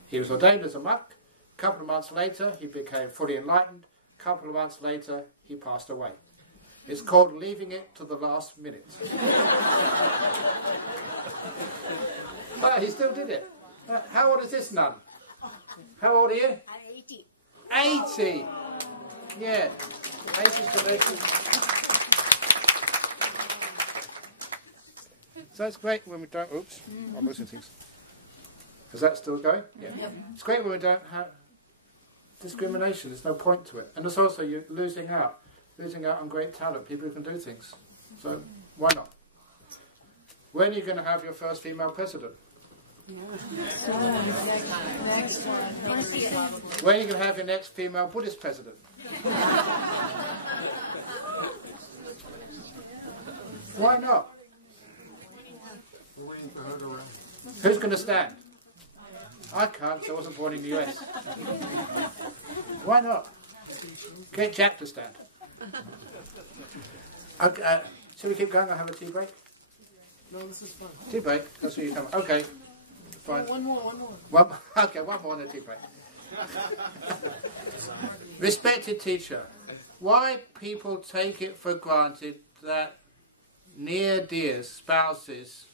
He was ordained as a monk. A couple of months later, he became fully enlightened. A couple of months later, he passed away. It's called leaving it to the last minute. But he still did it. How old is this nun? How old are you? 80. 80! Yeah. 80 to 80. So it's great when we don't, oops, I'm losing things. Is that still going? Yeah. It's great when we don't have discrimination, there's no point to it. And it's also you're losing out on great talent, people who can do things. So why not? When are you going to have your first female president? Next one. When are you going to have your next female Buddhist president? Why not? Who's going to stand? I can't, so I wasn't born in the US. Why not? Get Jack to stand. Okay, shall we keep going? I'll have a tea break. No, this is fine. Tea break? That's what you come. Okay, fine. One more. Okay, one more on the tea break. Respected teacher, why people take it for granted that near dears, spouses,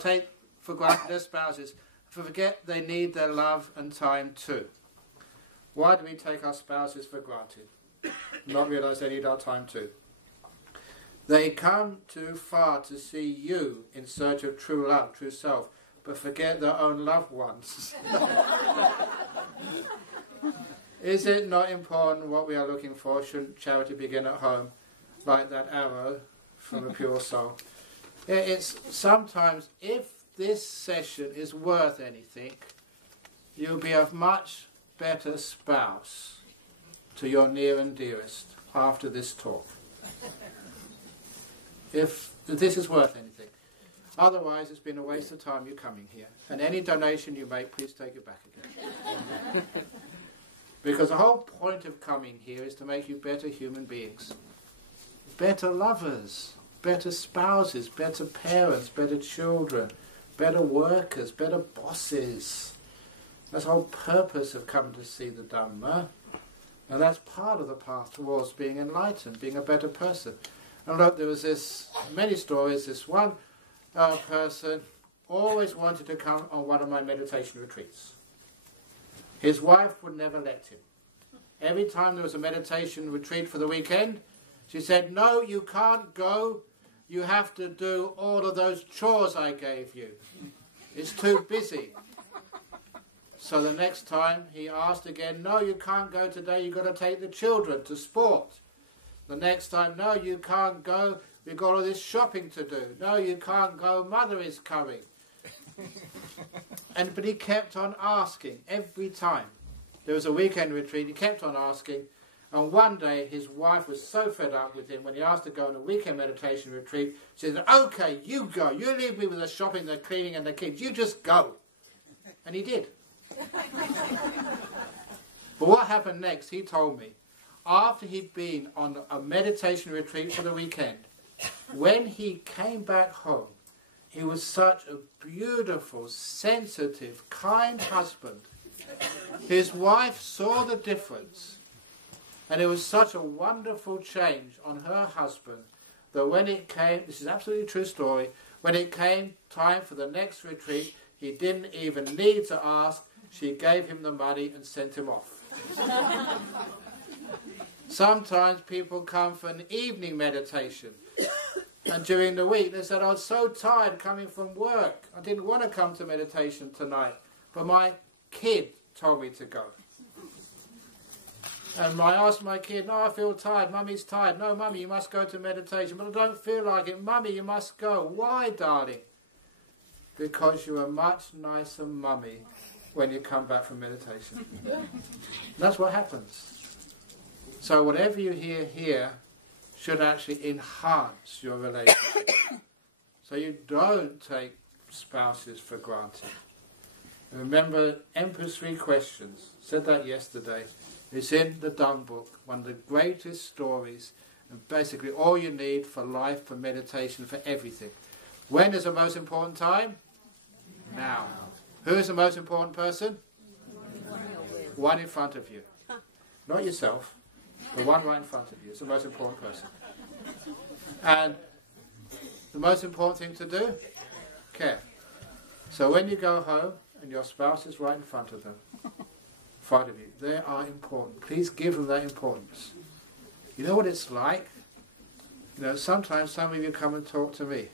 take for granted their spouses, forget they need their love and time too. Why do we take our spouses for granted? Not realise they need our time too. They come too far to see you in search of true love, true self, but forget their own loved ones. Is it not important what we are looking for? Shouldn't charity begin at home, like that arrow from a pure soul? It's sometimes, if this session is worth anything, you'll be a much better spouse to your near and dearest after this talk. If this is worth anything. Otherwise, it's been a waste of time you coming here. And any donation you make, please take it back again. Because the whole point of coming here is to make you better human beings. Better lovers, better spouses, better parents, better children, better workers, better bosses. That's the whole purpose of coming to see the Dhamma. And that's part of the path towards being enlightened, being a better person. And look, there was many stories. This one person always wanted to come on one of my meditation retreats. His wife would never let him. Every time there was a meditation retreat for the weekend, she said, "No, you can't go. You have to do all of those chores I gave you. It's too busy." So the next time he asked again, "No, you can't go today. You've got to take the children to sport." The next time, "No, you can't go. We've got all this shopping to do." "No, you can't go. Mother is coming." But he kept on asking every time. There was a weekend retreat. He kept on asking. And one day his wife was so fed up with him when he asked to go on a weekend meditation retreat. She said, "Okay, you go. You leave me with the shopping, the cleaning and the kids. You just go." And he did. But what happened next, he told me. After he'd been on a meditation retreat for the weekend, when he came back home, he was such a beautiful, sensitive, kind husband. His wife saw the difference, and it was such a wonderful change on her husband that when it came, this is absolutely a true story, when it came time for the next retreat, he didn't even need to ask. She gave him the money and sent him off. Sometimes people come for an evening meditation, and during the week they said, "I was so tired coming from work. I didn't want to come to meditation tonight, but my kid told me to go." And I asked my kid, "No, I feel tired. Mummy's tired." "No, Mummy, you must go to meditation." "But I don't feel like it." "Mummy, you must go." "Why, darling?" "Because you're a much nicer mummy when you come back from meditation." That's what happens. So whatever you hear here should actually enhance your relationship. So you don't take spouses for granted. And remember, Emperor's 3 questions. Said that yesterday. It's in the Dung book, one of the greatest stories, and basically all you need for life, for meditation, for everything. When is the most important time? Now. Who is the most important person? One in front of you. Not yourself. The one right in front of you is the most important person. And the most important thing to do? Care. So when you go home and your spouse is right in front of them, they are important. Please give them that importance. You know what it's like? You know, sometimes some of you come and talk to me.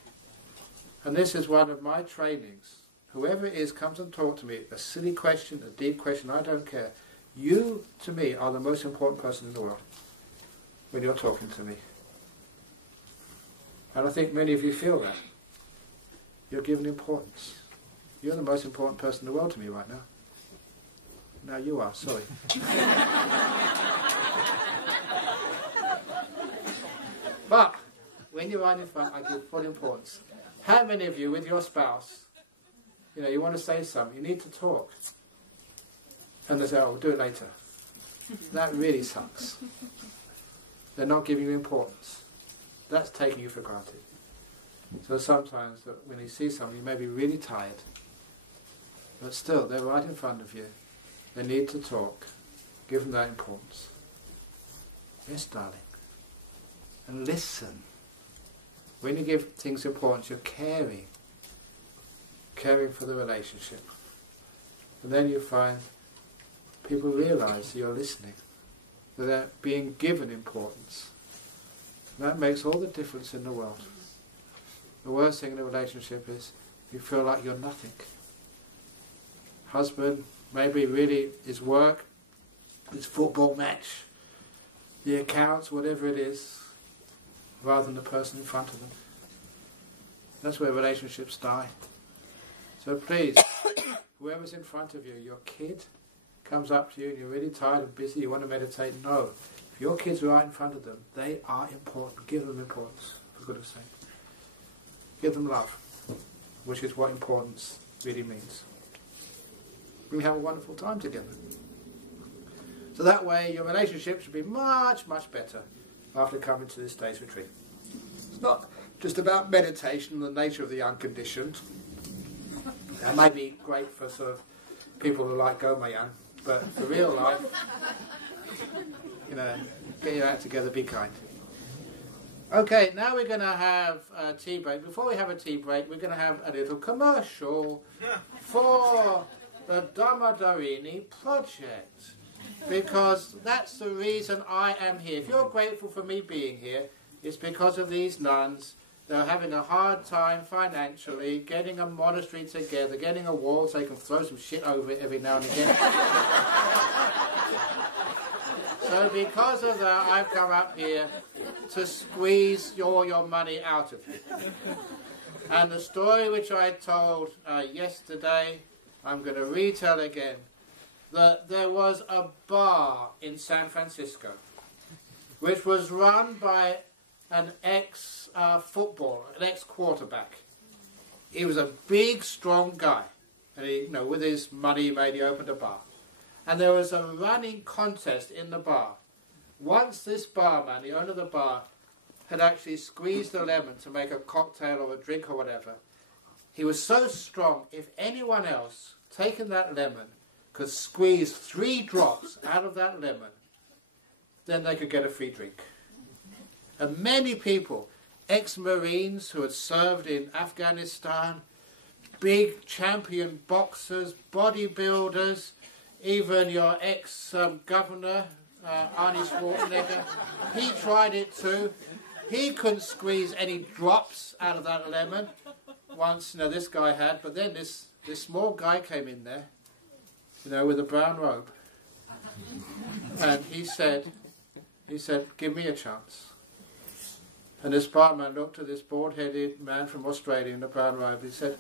And this is one of my trainings. Whoever it is comes and talk to me. A silly question, a deep question, I don't care. You, to me, are the most important person in the world when you're talking to me. And I think many of you feel that. You're given importance. You're the most important person in the world to me right now. No, you are, sorry. But when you're right in front, I give full importance. How many of you, with your spouse, you know, you want to say something, you need to talk, and they say, "Oh, we'll do it later." That really sucks. They're not giving you importance. That's taking you for granted. So sometimes when you see someone, you may be really tired, but still, they're right in front of you. They need to talk. Give them that importance. Yes, darling. And listen. When you give things importance, you're caring for the relationship. And then you find people realise you're listening, that they're being given importance. And that makes all the difference in the world. The worst thing in a relationship is you feel like you're nothing. Husband, maybe really his work, his football match, the accounts, whatever it is, rather than the person in front of them. That's where relationships die. So please, whoever's in front of you, your kid comes up to you and you're really tired and busy, you want to meditate, no. If your kids are right in front of them, they are important. Give them importance, for goodness sake. Give them love, which is what importance really means. We have a wonderful time together. So that way your relationship should be much, much better after coming to this day's retreat. It's not just about meditation and the nature of the unconditioned. That may be great for sort of people who like Gomayan, but for real life, you know, get your act together, be kind. Okay, now we're going to have a tea break. Before we have a tea break, we're going to have a little commercial for the Dhammadharini project. Because that's the reason I am here. If you're grateful for me being here, it's because of these nuns. They're having a hard time financially, getting a monastery together, getting a wall so they can throw some shit over it every now and again. So because of that, I've come up here to squeeze all your money out of you. And the story which I told yesterday, I'm going to retell again. That there was a bar in San Francisco which was run by an ex-footballer, an ex-quarterback. He was a big, strong guy. And he, you know, with his money he made, he opened a bar. And there was a running contest in the bar. Once this barman, the owner of the bar, had actually squeezed a lemon to make a cocktail or a drink or whatever, he was so strong, if anyone else taken that lemon could squeeze 3 drops out of that lemon, then they could get a free drink. And many people, ex-Marines who had served in Afghanistan, big champion boxers, bodybuilders, even your ex-governor, Arnie Schwarzenegger, he tried it too. He couldn't squeeze any drops out of that lemon. Once, you know, this guy had, but then this small guy came in there, you know, with a brown robe. And he said, give me a chance. And this barman looked at this bald-headed man from Australia in the brown robe. He said,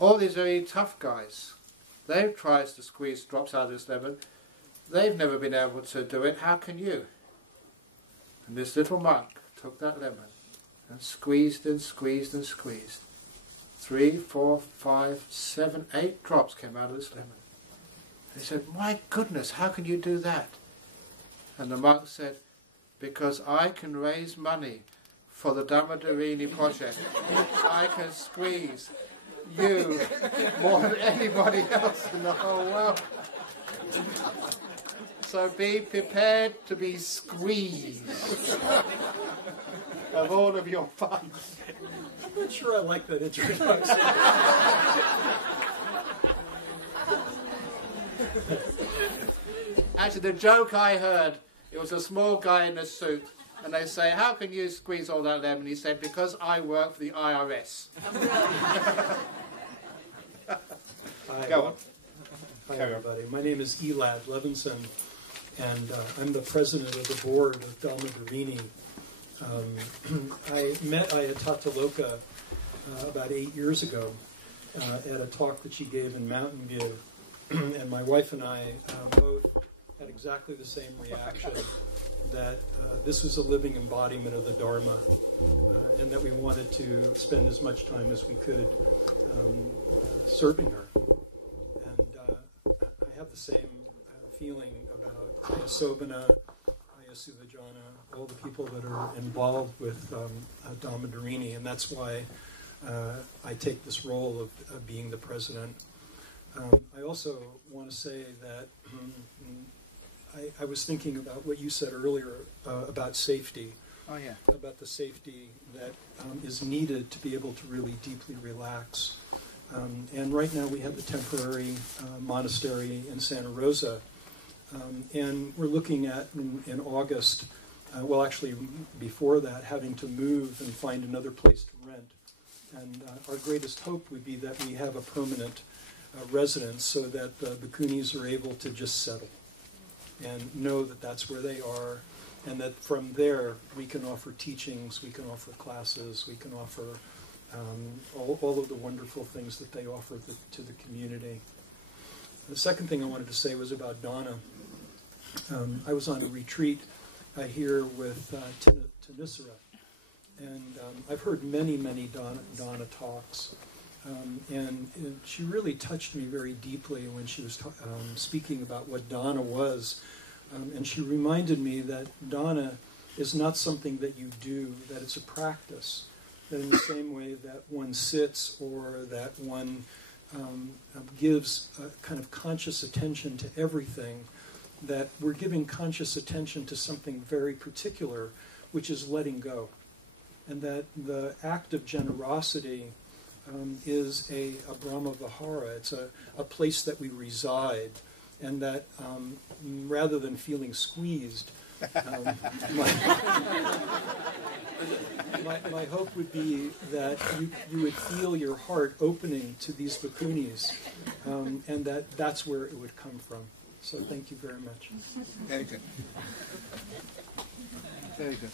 all these very tough guys, they've tried to squeeze drops out of this lemon. They've never been able to do it. How can you? And this little monk took that lemon and squeezed and squeezed and squeezed. 3, 4, 5, 7, 8 drops came out of this lemon. He said, my goodness, how can you do that? And the monk said, because I can raise money for the Dhammadharini project. I can squeeze you more than anybody else in the whole world. So be prepared to be squeezed of all of your funds. I'm not sure I like that introduction. Actually, the joke I heard, it was a small guy in a suit, And they say, how can you squeeze all that lemon? He said, because I work for the IRS. Go on. Hi, everybody. My name is Elad Levinson, and I'm the president of the board of Dhammadharini. I met Ayatata about 8 years ago at a talk that she gave in Mountain View, and my wife and I both had exactly the same reaction, that this was a living embodiment of the Dharma, and that we wanted to spend as much time as we could serving her. I have the same feeling about Ayasobana, Ayasuvajana, all the people that are involved with Dhammadharini, and that's why I take this role of being the president. I also want to say that I was thinking about what you said earlier about safety. Oh, yeah. About the safety that is needed to be able to really deeply relax. And right now we have the temporary monastery in Santa Rosa. And we're looking at, in August, well, actually before that, having to move and find another place to rent. And our greatest hope would be that we have a permanent residence so that the bhikkhunis are able to just settle and know that that's where they are, and that from there we can offer teachings, we can offer classes, we can offer all of the wonderful things that they offer to the community. The second thing I wanted to say was about Dana. I was on a retreat here with Tanisara, and I've heard many Dana talks, and she really touched me very deeply when she was speaking about what Dana was, and she reminded me that Dana is not something that you do, that it's a practice. That in the same way that one sits or that one gives a kind of conscious attention to everything, that we're giving conscious attention to something very particular, which is letting go. And that the act of generosity is a Brahma Vihara. It's a place that we reside, and that rather than feeling squeezed, my hope would be that you would feel your heart opening to these bhikkhunis, and that's where it would come from. So thank you very much. Very good. Very good.